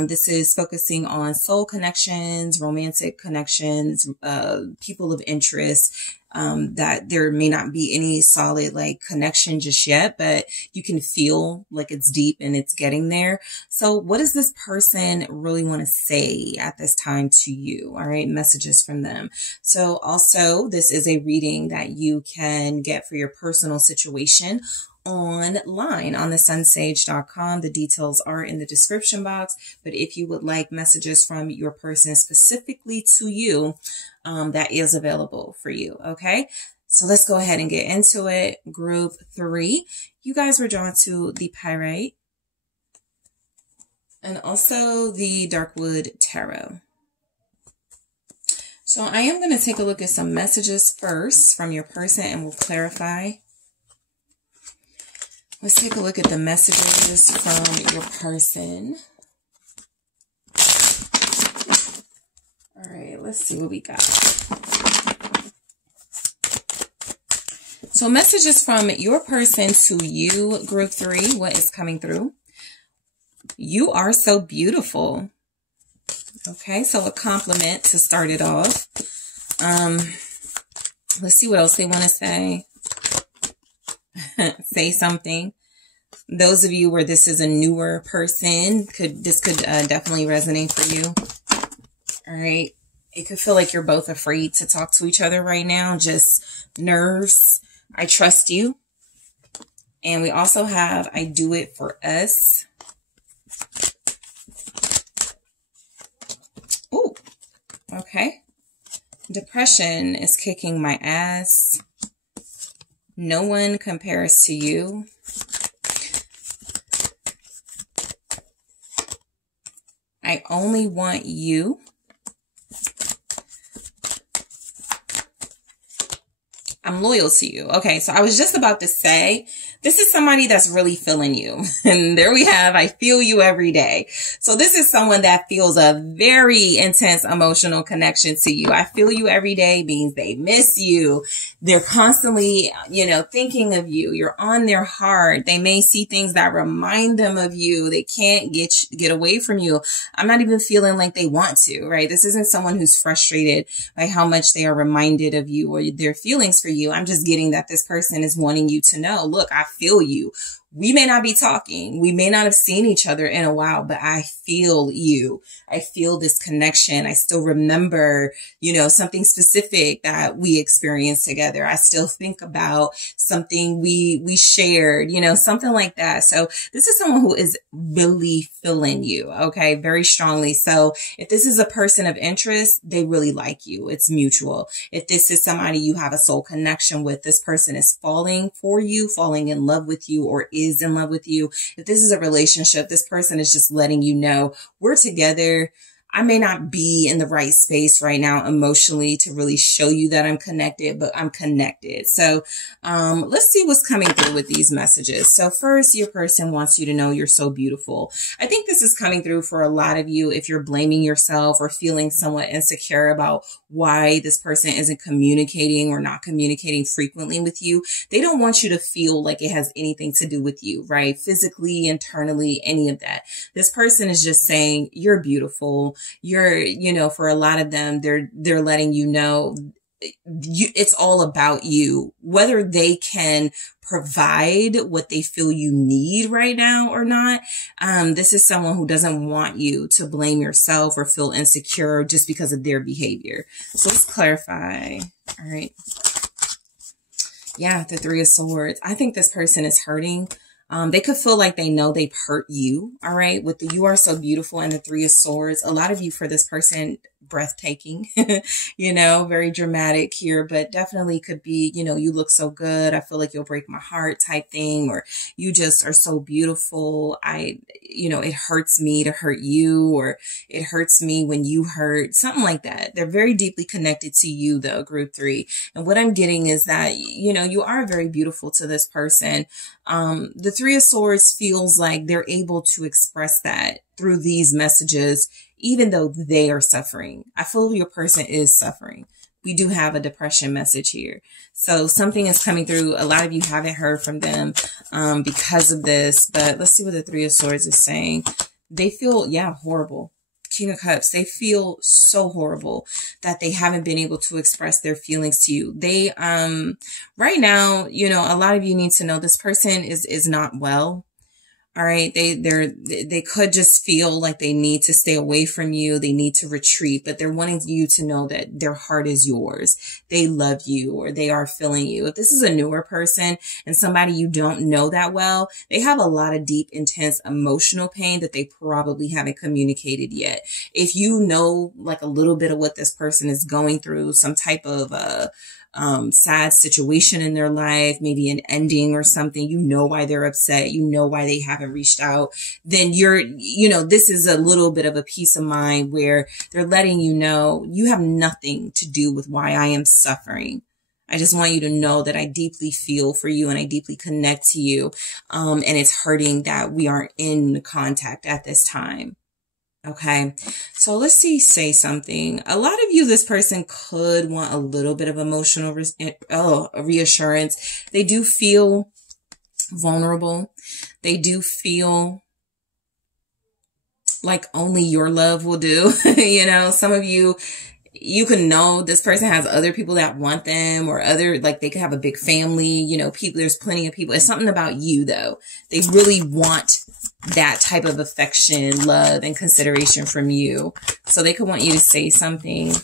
this is focusing on soul connections, romantic connections, people of interest. That there may not be any solid like connection just yet, but you can feel like it's deep and it's getting there. So what does this person really want to say at this time to you? All right. Messages from them. So also this is a reading that you can get for your personal situation online on TheSunSage.com. The details are in the description box. But if you would like messages from your person specifically to you, that is available for you. Okay. So let's go ahead and get into it. Group 3, you guys were drawn to the Pyrite and also the Darkwood Tarot. So I am going to take a look at some messages first from your person and we'll clarify. Let's take a look at the messages from your person. All right, let's see what we got. So messages from your person to you, group 3, what is coming through? You are so beautiful. Okay, so a compliment to start it off. Let's see what else they want to say. Say something. Those of you where this is a newer person, this could definitely resonate for you. All right. It could feel like you're both afraid to talk to each other right now. Just nerves. I trust you. And we also have, I do it for us. Ooh, okay. Depression is kicking my ass. No one compares to you. I only want you. I'm loyal to you. Okay, so I was just about to say, this is somebody that's really feeling you. And there we have, I feel you every day. So this is someone that feels a very intense emotional connection to you. I feel you every day means they miss you. They're constantly, you know, thinking of you. You're on their heart. They may see things that remind them of you. They can't get away from you. I'm not even feeling like they want to, right? This isn't someone who's frustrated by how much they are reminded of you or their feelings for you. I'm just getting that this person is wanting you to know, look, I feel you. We may not be talking. We may not have seen each other in a while, but I feel you. I feel this connection. I still remember, you know, something specific that we experienced together. I still think about something we shared, you know, something like that. So this is someone who is really feeling you, okay, very strongly. So if this is a person of interest, they really like you. It's mutual. If this is somebody you have a soul connection with, this person is falling for you, falling in love with you, or is in love with you. If this is a relationship, this person is just letting you know we're together. I may not be in the right space right now emotionally to really show you that I'm connected, but I'm connected. So let's see what's coming through with these messages. So first, your person wants you to know you're so beautiful. I think this is coming through for a lot of you if you're blaming yourself or feeling somewhat insecure about why this person isn't communicating or not communicating frequently with you. They don't want you to feel like it has anything to do with you, right? Physically, internally, any of that. This person is just saying you're beautiful. You're, you know, for a lot of them, they're letting you know it's all about you, whether they can provide what they feel you need right now or not. This is someone who doesn't want you to blame yourself or feel insecure just because of their behavior. So let's clarify. All right. Yeah, the Three of Swords. I think this person is hurting. They could feel like they know they've hurt you. All right. With the You Are So Beautiful and the Three of Swords, a lot of you for this person, breathtaking, you know, very dramatic here, but definitely could be, you know, you look so good. I feel like you'll break my heart type thing, or you just are so beautiful. You know, it hurts me to hurt you, or it hurts me when you hurt, something like that. They're very deeply connected to you though, group 3. And what I'm getting is that, you know, you are very beautiful to this person. The Three of Swords feels like they're able to express that through these messages, even though they are suffering. I feel your person is suffering. We do have a depression message here. So something is coming through. A lot of you haven't heard from them because of this, but let's see what the Three of Swords is saying. They feel, yeah, horrible. King of Cups, they feel so horrible that they haven't been able to express their feelings to you. They, right now, you know, a lot of you need to know this person is not well. All right. They could just feel like they need to stay away from you. They need to retreat, but they're wanting you to know that their heart is yours. They love you, or they are feeling you. If this is a newer person and somebody you don't know that well, they have a lot of deep, intense emotional pain that they probably haven't communicated yet. If you know like a little bit of what this person is going through, some type of, sad situation in their life, maybe an ending or something, you know why they're upset, you know why they haven't reached out, then you know, this is a little bit of a peace of mind where they're letting you know you have nothing to do with why I am suffering. I just want you to know that I deeply feel for you and I deeply connect to you. And it's hurting that we aren't in contact at this time. Okay, so let's see, say something. A lot of you, this person could want a little bit of emotional reassurance. They do feel vulnerable. They do feel like only your love will do. You know, some of you, you can know this person has other people that want them, or other, like they could have a big family, you know, people, there's plenty of people. It's something about you though. They really want that type of affection, love, and consideration from you. So they could want you to say something.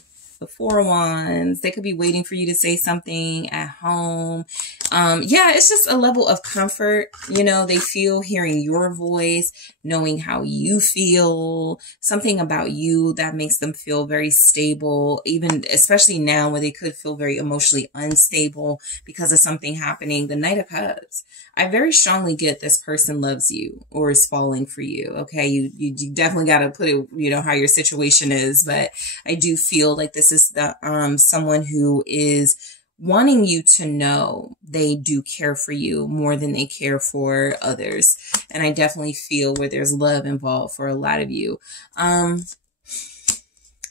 The Four of Wands. They could be waiting for you to say something at home. Yeah, it's just a level of comfort. You know, they feel hearing your voice, knowing how you feel, something about you that makes them feel very stable, even especially now where they could feel very emotionally unstable because of something happening. The Knight of Cups. I very strongly get this person loves you or is falling for you. Okay. You definitely got to put it, you know, how your situation is, but I do feel like this is the, someone who is wanting you to know they do care for you more than they care for others. And I definitely feel where there's love involved for a lot of you.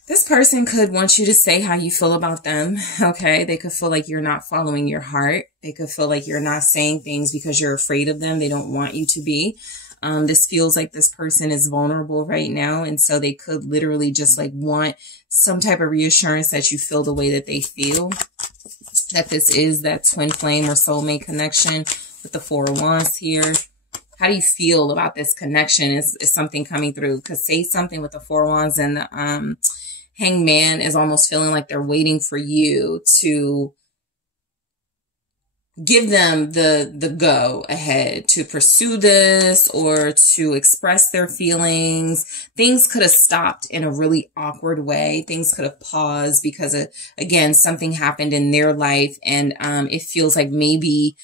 This person could want you to say how you feel about them, okay? They could feel like you're not following your heart. They could feel like you're not saying things because you're afraid of them. They don't want you to be. This feels like this person is vulnerable right now. And so they could literally just like want some type of reassurance that you feel the way that they feel. That this is that twin flame or soulmate connection with the Four of Wands here. How do you feel about this connection? Is something coming through? Because say something with the Four of Wands and the Hangman is almost feeling like they're waiting for you to give them the go ahead to pursue this or to express their feelings. Things could have stopped in a really awkward way. Things could have paused because of, again, something happened in their life. And it feels like maybe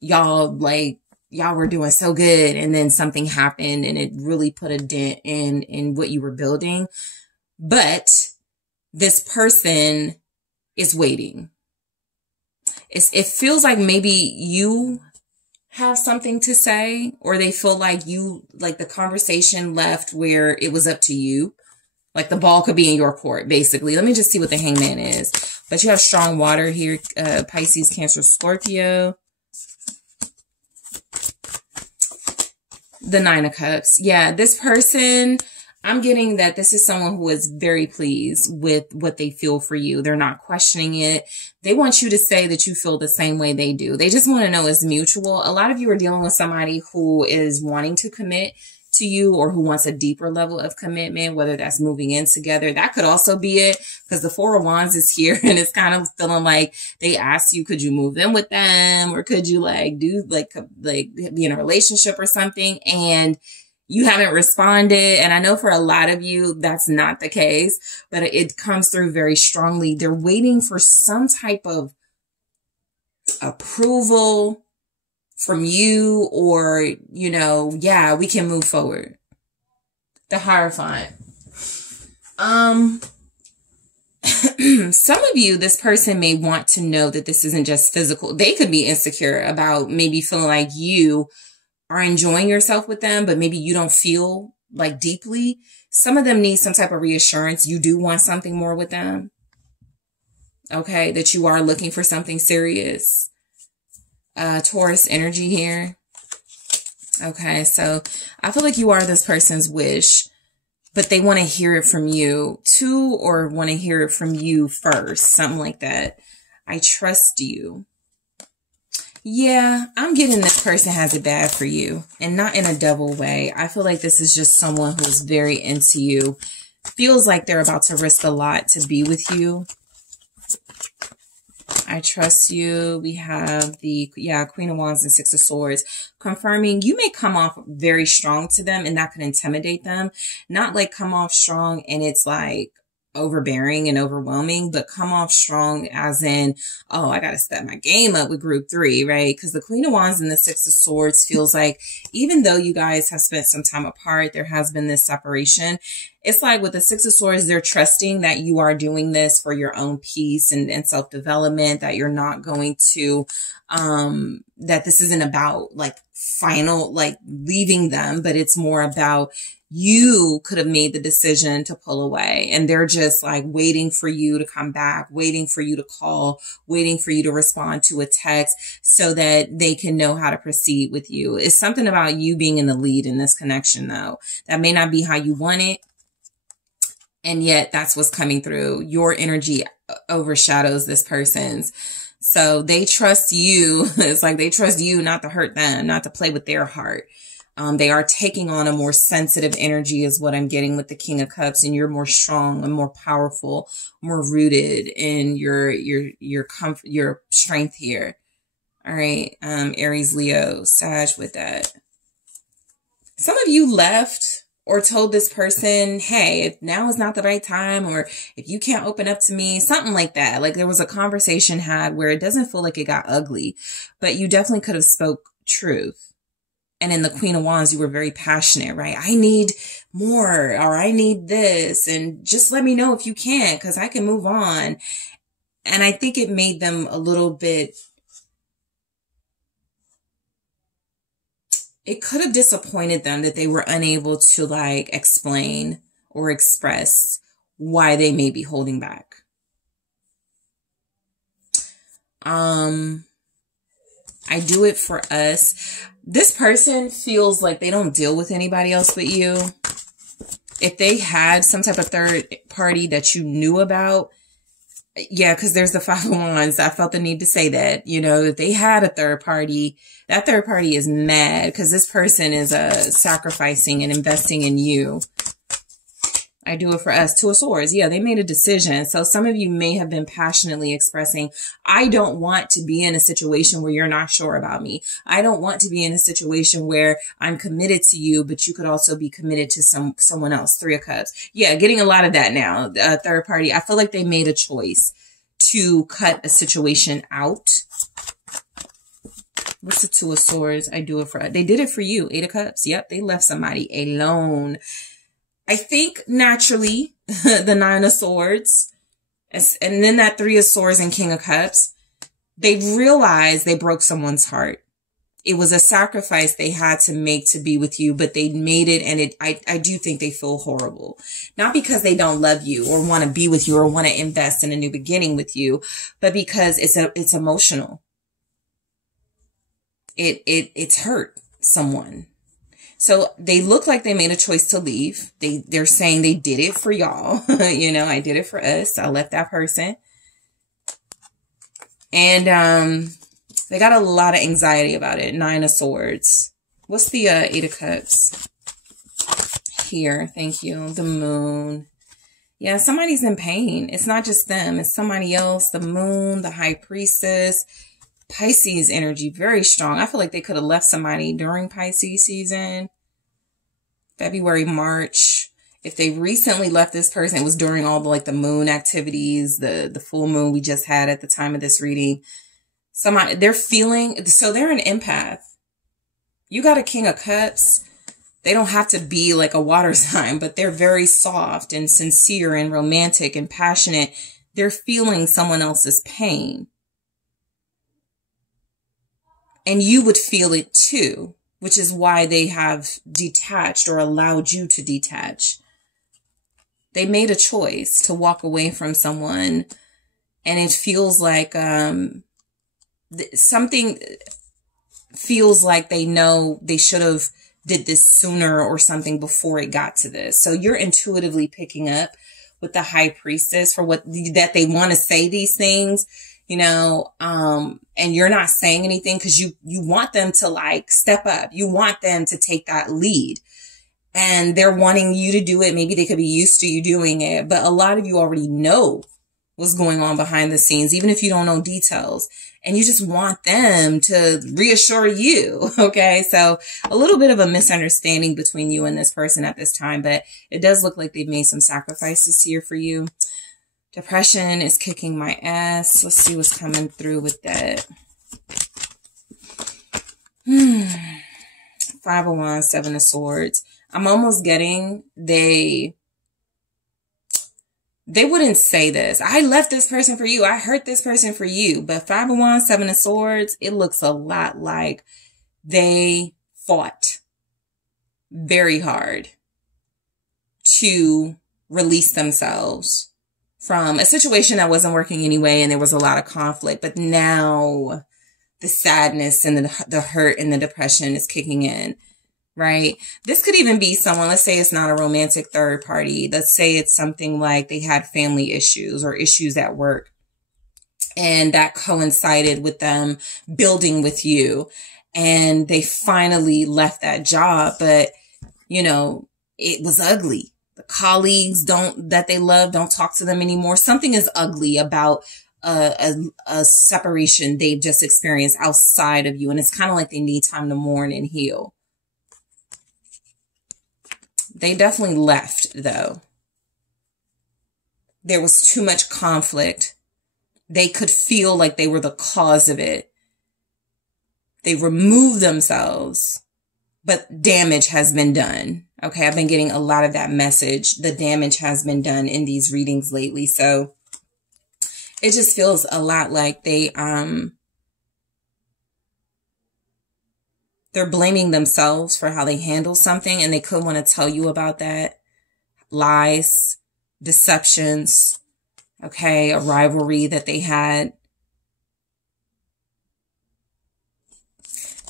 y'all were doing so good and then something happened and it really put a dent in what you were building. But this person is waiting. It feels like maybe you have something to say, or they feel like the conversation left where it was up to you. Like the ball could be in your court, basically. Let me just see what the Hangman is. But you have strong water here, Pisces, Cancer, Scorpio. The Nine of Cups. Yeah, this person, I'm getting that this is someone who is very pleased with what they feel for you. They're not questioning it. They want you to say that you feel the same way they do. They just want to know it's mutual. A lot of you are dealing with somebody who is wanting to commit to you or who wants a deeper level of commitment, whether that's moving in together. That could also be it because the Four of Wands is here and it's kind of feeling like they asked you, could you move in with them or could you do be in a relationship or something? And you haven't responded. And I know for a lot of you, that's not the case, but it comes through very strongly. They're waiting for some type of approval from you or, yeah, we can move forward. The Hierophant. Some of you, this person may want to know that this isn't just physical. They could be insecure about maybe feeling like you are enjoying yourself with them, but maybe you don't feel like deeply. Some of them need some type of reassurance. You do want something more with them. Okay. That you are looking for something serious. Taurus energy here. Okay. So I feel like you are this person's wish, but they want to hear it from you too, or want to hear it from you first. Something like that. I trust you. Yeah, I'm getting this person has it bad for you and not in a double way. I feel like this is just someone who's very into you. Feels like they're about to risk a lot to be with you. I trust you. We have the, Queen of Wands and Six of Swords confirming you may come off very strong to them and that could intimidate them. Not like come off strong and it's like overbearing and overwhelming, but come off strong as in, oh, I got to step my game up with group 3, right? Because the Queen of Wands and the Six of Swords feels like even though you guys have spent some time apart, there has been this separation. It's like with the Six of Swords, they're trusting that you are doing this for your own peace and self-development, that you're not going to, that this isn't about like final, like leaving them, but it's more about you could have made the decision to pull away and they're just like waiting for you to come back, waiting for you to call, waiting for you to respond to a text so that they can know how to proceed with you. It's something about you being in the lead in this connection though. That may not be how you want it. And yet that's what's coming through. Your energy overshadows this person's. So they trust you. It's like they trust you not to hurt them, not to play with their heart. They are taking on a more sensitive energy is what I'm getting with the King of Cups, and you're more strong and more powerful, more rooted in your comfort, your strength here. All right. Aries, Leo, Sag with that. Some of you left or told this person, hey, if now is not the right time, or if you can't open up to me, something like that. Like there was a conversation had where it doesn't feel like it got ugly, but you definitely could have spoke truth. And in the Queen of Wands, you were very passionate, right? I need more, or I need this, and just let me know if you can, because I can move on. And I think it made them a little bit, it could have disappointed them that they were unable to like explain or express why they may be holding back. I do it for us. This person feels like they don't deal with anybody else but you. If they had some type of third party that you knew about, yeah, because there's the Five of Wands. I felt the need to say that, you know, if they had a third party, that third party is mad because this person is sacrificing and investing in you. I do it for us. Two of Swords. Yeah, they made a decision. So some of you may have been passionately expressing, I don't want to be in a situation where you're not sure about me. I don't want to be in a situation where I'm committed to you, but you could also be committed to someone else. Three of Cups. Yeah, getting a lot of that now. Third party. I feel like they made a choice to cut a situation out. What's the Two of Swords? I do it for, they did it for you. Eight of Cups. Yep, they left somebody alone. I think naturally the Nine of Swords and then that Three of Swords and King of Cups, they realized they broke someone's heart. It was a sacrifice they had to make to be with you, but they made it. And I do think they feel horrible, not because they don't love you or want to be with you or want to invest in a new beginning with you, but because it's emotional. It's hurt someone. So they look like they made a choice to leave. They're saying they did it for y'all. You know, I did it for us. I left that person. And they got a lot of anxiety about it. Nine of Swords. What's the Eight of Cups? Here. Thank you. The Moon. Yeah, somebody's in pain. It's not just them. It's somebody else. The Moon, the High Priestess. Pisces energy, very strong. I feel like they could have left somebody during Pisces season. February, March. If they recently left this person, it was during all the like the moon activities, the full moon we just had at the time of this reading. Somebody, they're feeling, so they're an empath. You got a King of Cups. They don't have to be like a water sign, but they're very soft and sincere and romantic and passionate. They're feeling someone else's pain. And you would feel it too, which is why they have detached or allowed you to detach. They made a choice to walk away from someone, and it feels like something feels like they know they should have did this sooner or something before it got to this. So you're intuitively picking up with the High Priestess for what that they want to say these things. You know, and you're not saying anything because you want them to like step up. You want them to take that lead, and they're wanting you to do it. Maybe they could be used to you doing it, but a lot of you already know what's going on behind the scenes, even if you don't know details, and you just want them to reassure you. Okay. So a little bit of a misunderstanding between you and this person at this time, but it does look like they've made some sacrifices here for you. Depression is kicking my ass. Let's see what's coming through with that. Five of Wands, Seven of Swords. I'm almost getting they wouldn't say this. I left this person for you. I hurt this person for you. But Five of Wands, Seven of Swords, it looks a lot like they fought very hard to release themselves from a situation that wasn't working anyway, and there was a lot of conflict. But now the sadness and the hurt and the depression is kicking in, right? This could even be someone, let's say it's not a romantic third party. Let's say it's something like they had family issues or issues at work, and that coincided with them building with you. and they finally left that job. But, you know, it was ugly. The colleagues that they love don't talk to them anymore. Something is ugly about a separation they've just experienced outside of you. And it's kind of like they need time to mourn and heal. They definitely left, though. There was too much conflict. They could feel like they were the cause of it. They removed themselves, but damage has been done. Okay, I've been getting a lot of that message. The damage has been done in these readings lately. So it just feels a lot like they're blaming themselves for how they handle something, and they could want to tell you about that. Lies, deceptions, okay, a rivalry that they had.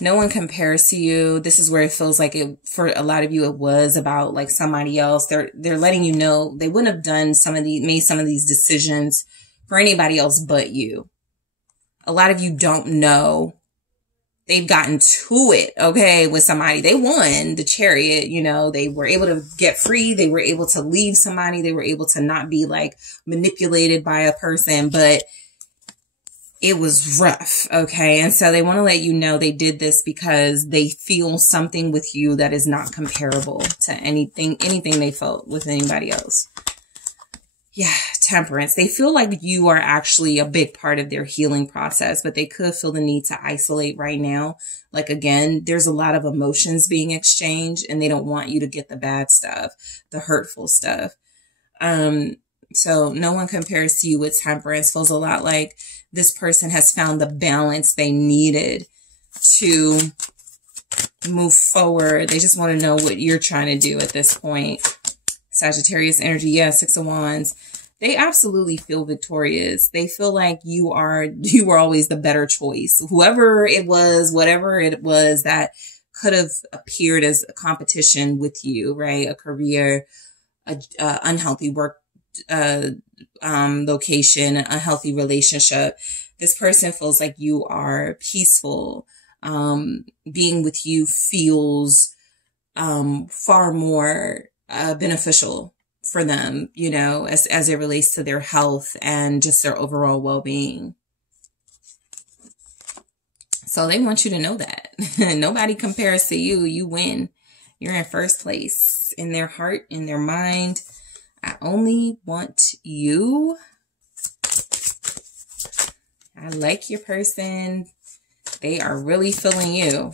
No one compares to you. This is where it feels like it, for a lot of you, it was about like somebody else. They're letting you know they wouldn't have made some of these decisions for anybody else but you. A lot of you don't know. They've gotten to it, okay, with somebody. They won the chariot, you know, they were able to get free. They were able to leave somebody. They were able to not be like manipulated by a person, but it was rough, okay? And so they want to let you know they did this because they feel something with you that is not comparable to anything they felt with anybody else. Yeah, Temperance. They feel like you are actually a big part of their healing process, but they could feel the need to isolate right now. Like, again, there's a lot of emotions being exchanged, and they don't want you to get the bad stuff, the hurtful stuff. So no one compares to you with Temperance. Feels a lot like this person has found the balance they needed to move forward. They just want to know what you're trying to do at this point. Sagittarius energy. Yeah, Six of Wands. They absolutely feel victorious. They feel like you are always the better choice. Whoever it was, whatever it was that could have appeared as a competition with you, right? A career, unhealthy work location, a healthy relationship. This person feels like you are peaceful. Being with you feels far more beneficial for them, you know, as it relates to their health and just their overall well-being. So they want you to know that. Nobody compares to you. You win. You're in first place in their heart, in their mind. I only want you. I like your person. They are really feeling you.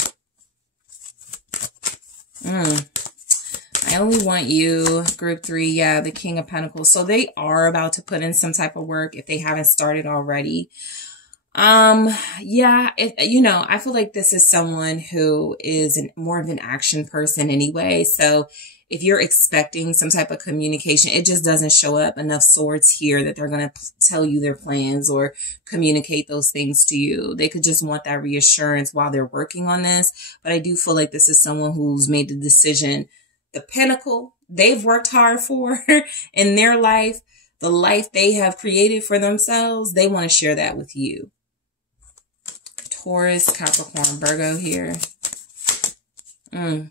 I only want you. Group 3. Yeah, the King of Pentacles. So they are about to put in some type of work if they haven't started already. Yeah, you know, I feel like this is someone who is more of an action person anyway. So if you're expecting some type of communication, it just doesn't show up enough swords here that they're going to tell you their plans or communicate those things to you. They could just want that reassurance while they're working on this. But I do feel like this is someone who's made the decision, the pinnacle they've worked hard for in their life, the life they have created for themselves. They want to share that with you. Taurus, Capricorn, Virgo here.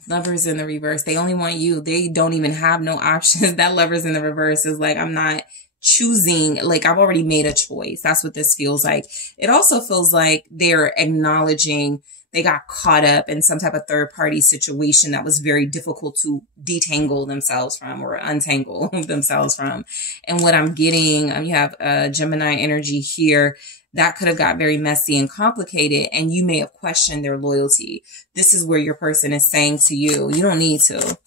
Lovers in the reverse. They only want you. They don't even have no options. That Lovers in the reverse is like, I'm not choosing. Like, I've already made a choice. That's what this feels like. It also feels like they're acknowledging they got caught up in some type of third party situation that was very difficult to detangle themselves from or untangle themselves from. And what I'm getting, you have Gemini energy here. That could have got very messy and complicated, and you may have questioned their loyalty. This is where your person is saying to you, you don't need to.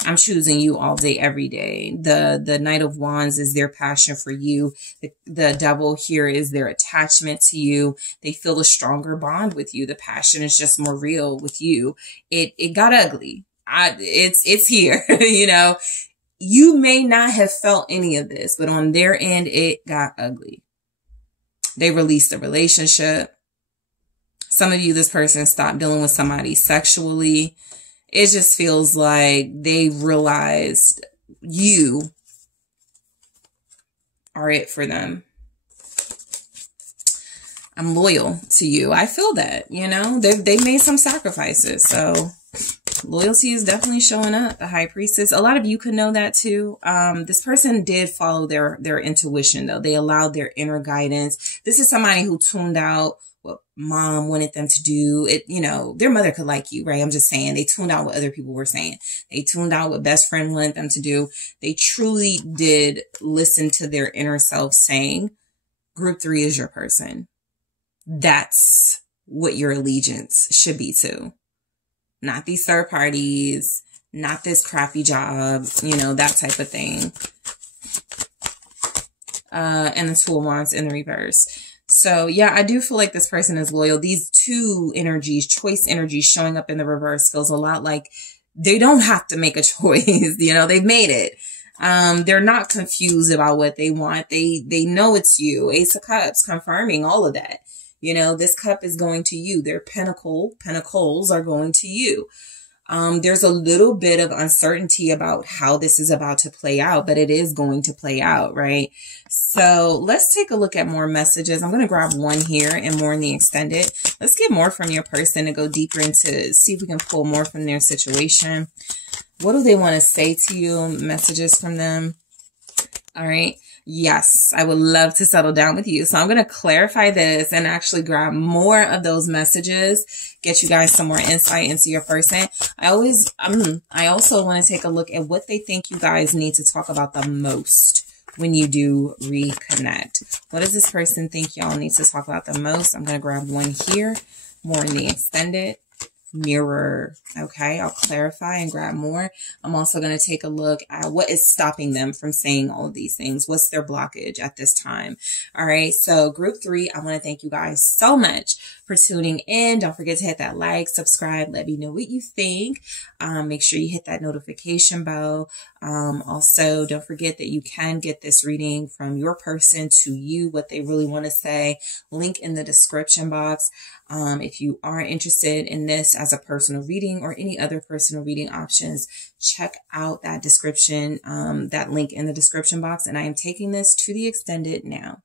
I'm choosing you all day, every day. The Knight of Wands is their passion for you. The Devil here is their attachment to you. They feel a stronger bond with you. The passion is just more real with you. It got ugly. It's here, you know. You may not have felt any of this, but on their end, it got ugly. They released a relationship. Some of you, this person stopped dealing with somebody sexually. It just feels like they realized you are it for them. I'm loyal to you. I feel that, you know, they made some sacrifices. So loyalty is definitely showing up. The High Priestess. A lot of you could know that too. This person did follow their intuition though. They allowed their inner guidance. This is somebody who tuned out what mom wanted them to do. It, you know, their mother could like you, right? I'm just saying they tuned out what other people were saying. They tuned out what best friend wanted them to do. They truly did listen to their inner self saying, group 3 is your person. That's what your allegiance should be to. Not these third parties, not this crappy job, you know, that type of thing. And the Two of Wands in the reverse. So yeah, I do feel like this person is loyal. These two energies, choice energies showing up in the reverse feels a lot like they don't have to make a choice. You know, they've made it. They're not confused about what they want. They know it's you. Ace of Cups confirming all of that. You know, this cup is going to you. Their pentacles are going to you. There's a little bit of uncertainty about how this is about to play out, but it is going to play out, right? So let's take a look at more messages. I'm going to grab one here and more in the extended. Let's get more from your person to go deeper into, see if we can pull more from their situation. What do they want to say to you? Messages from them. All right. Yes, I would love to settle down with you. So I'm going to clarify this and actually grab more of those messages, get you guys some more insight into your person. I also want to take a look at what they think you guys need to talk about the most when you do reconnect. What does this person think y'all need to talk about the most? I'm going to grab one here, more in the extended. Mirror. Okay, I'll clarify and grab more. I'm also going to take a look at what is stopping them from saying all of these things. What's their blockage at this time? All right, so group 3, I want to thank you guys so much for tuning in. Don't forget to hit that like, subscribe, let me know what you think. Make sure you hit that notification bell. Also, don't forget that you can get this reading from your person to you, what they really want to say. Link in the description box. If you are interested in this as a personal reading or any other personal reading options, check out that description, that link in the description box. And I am taking this to the extended now.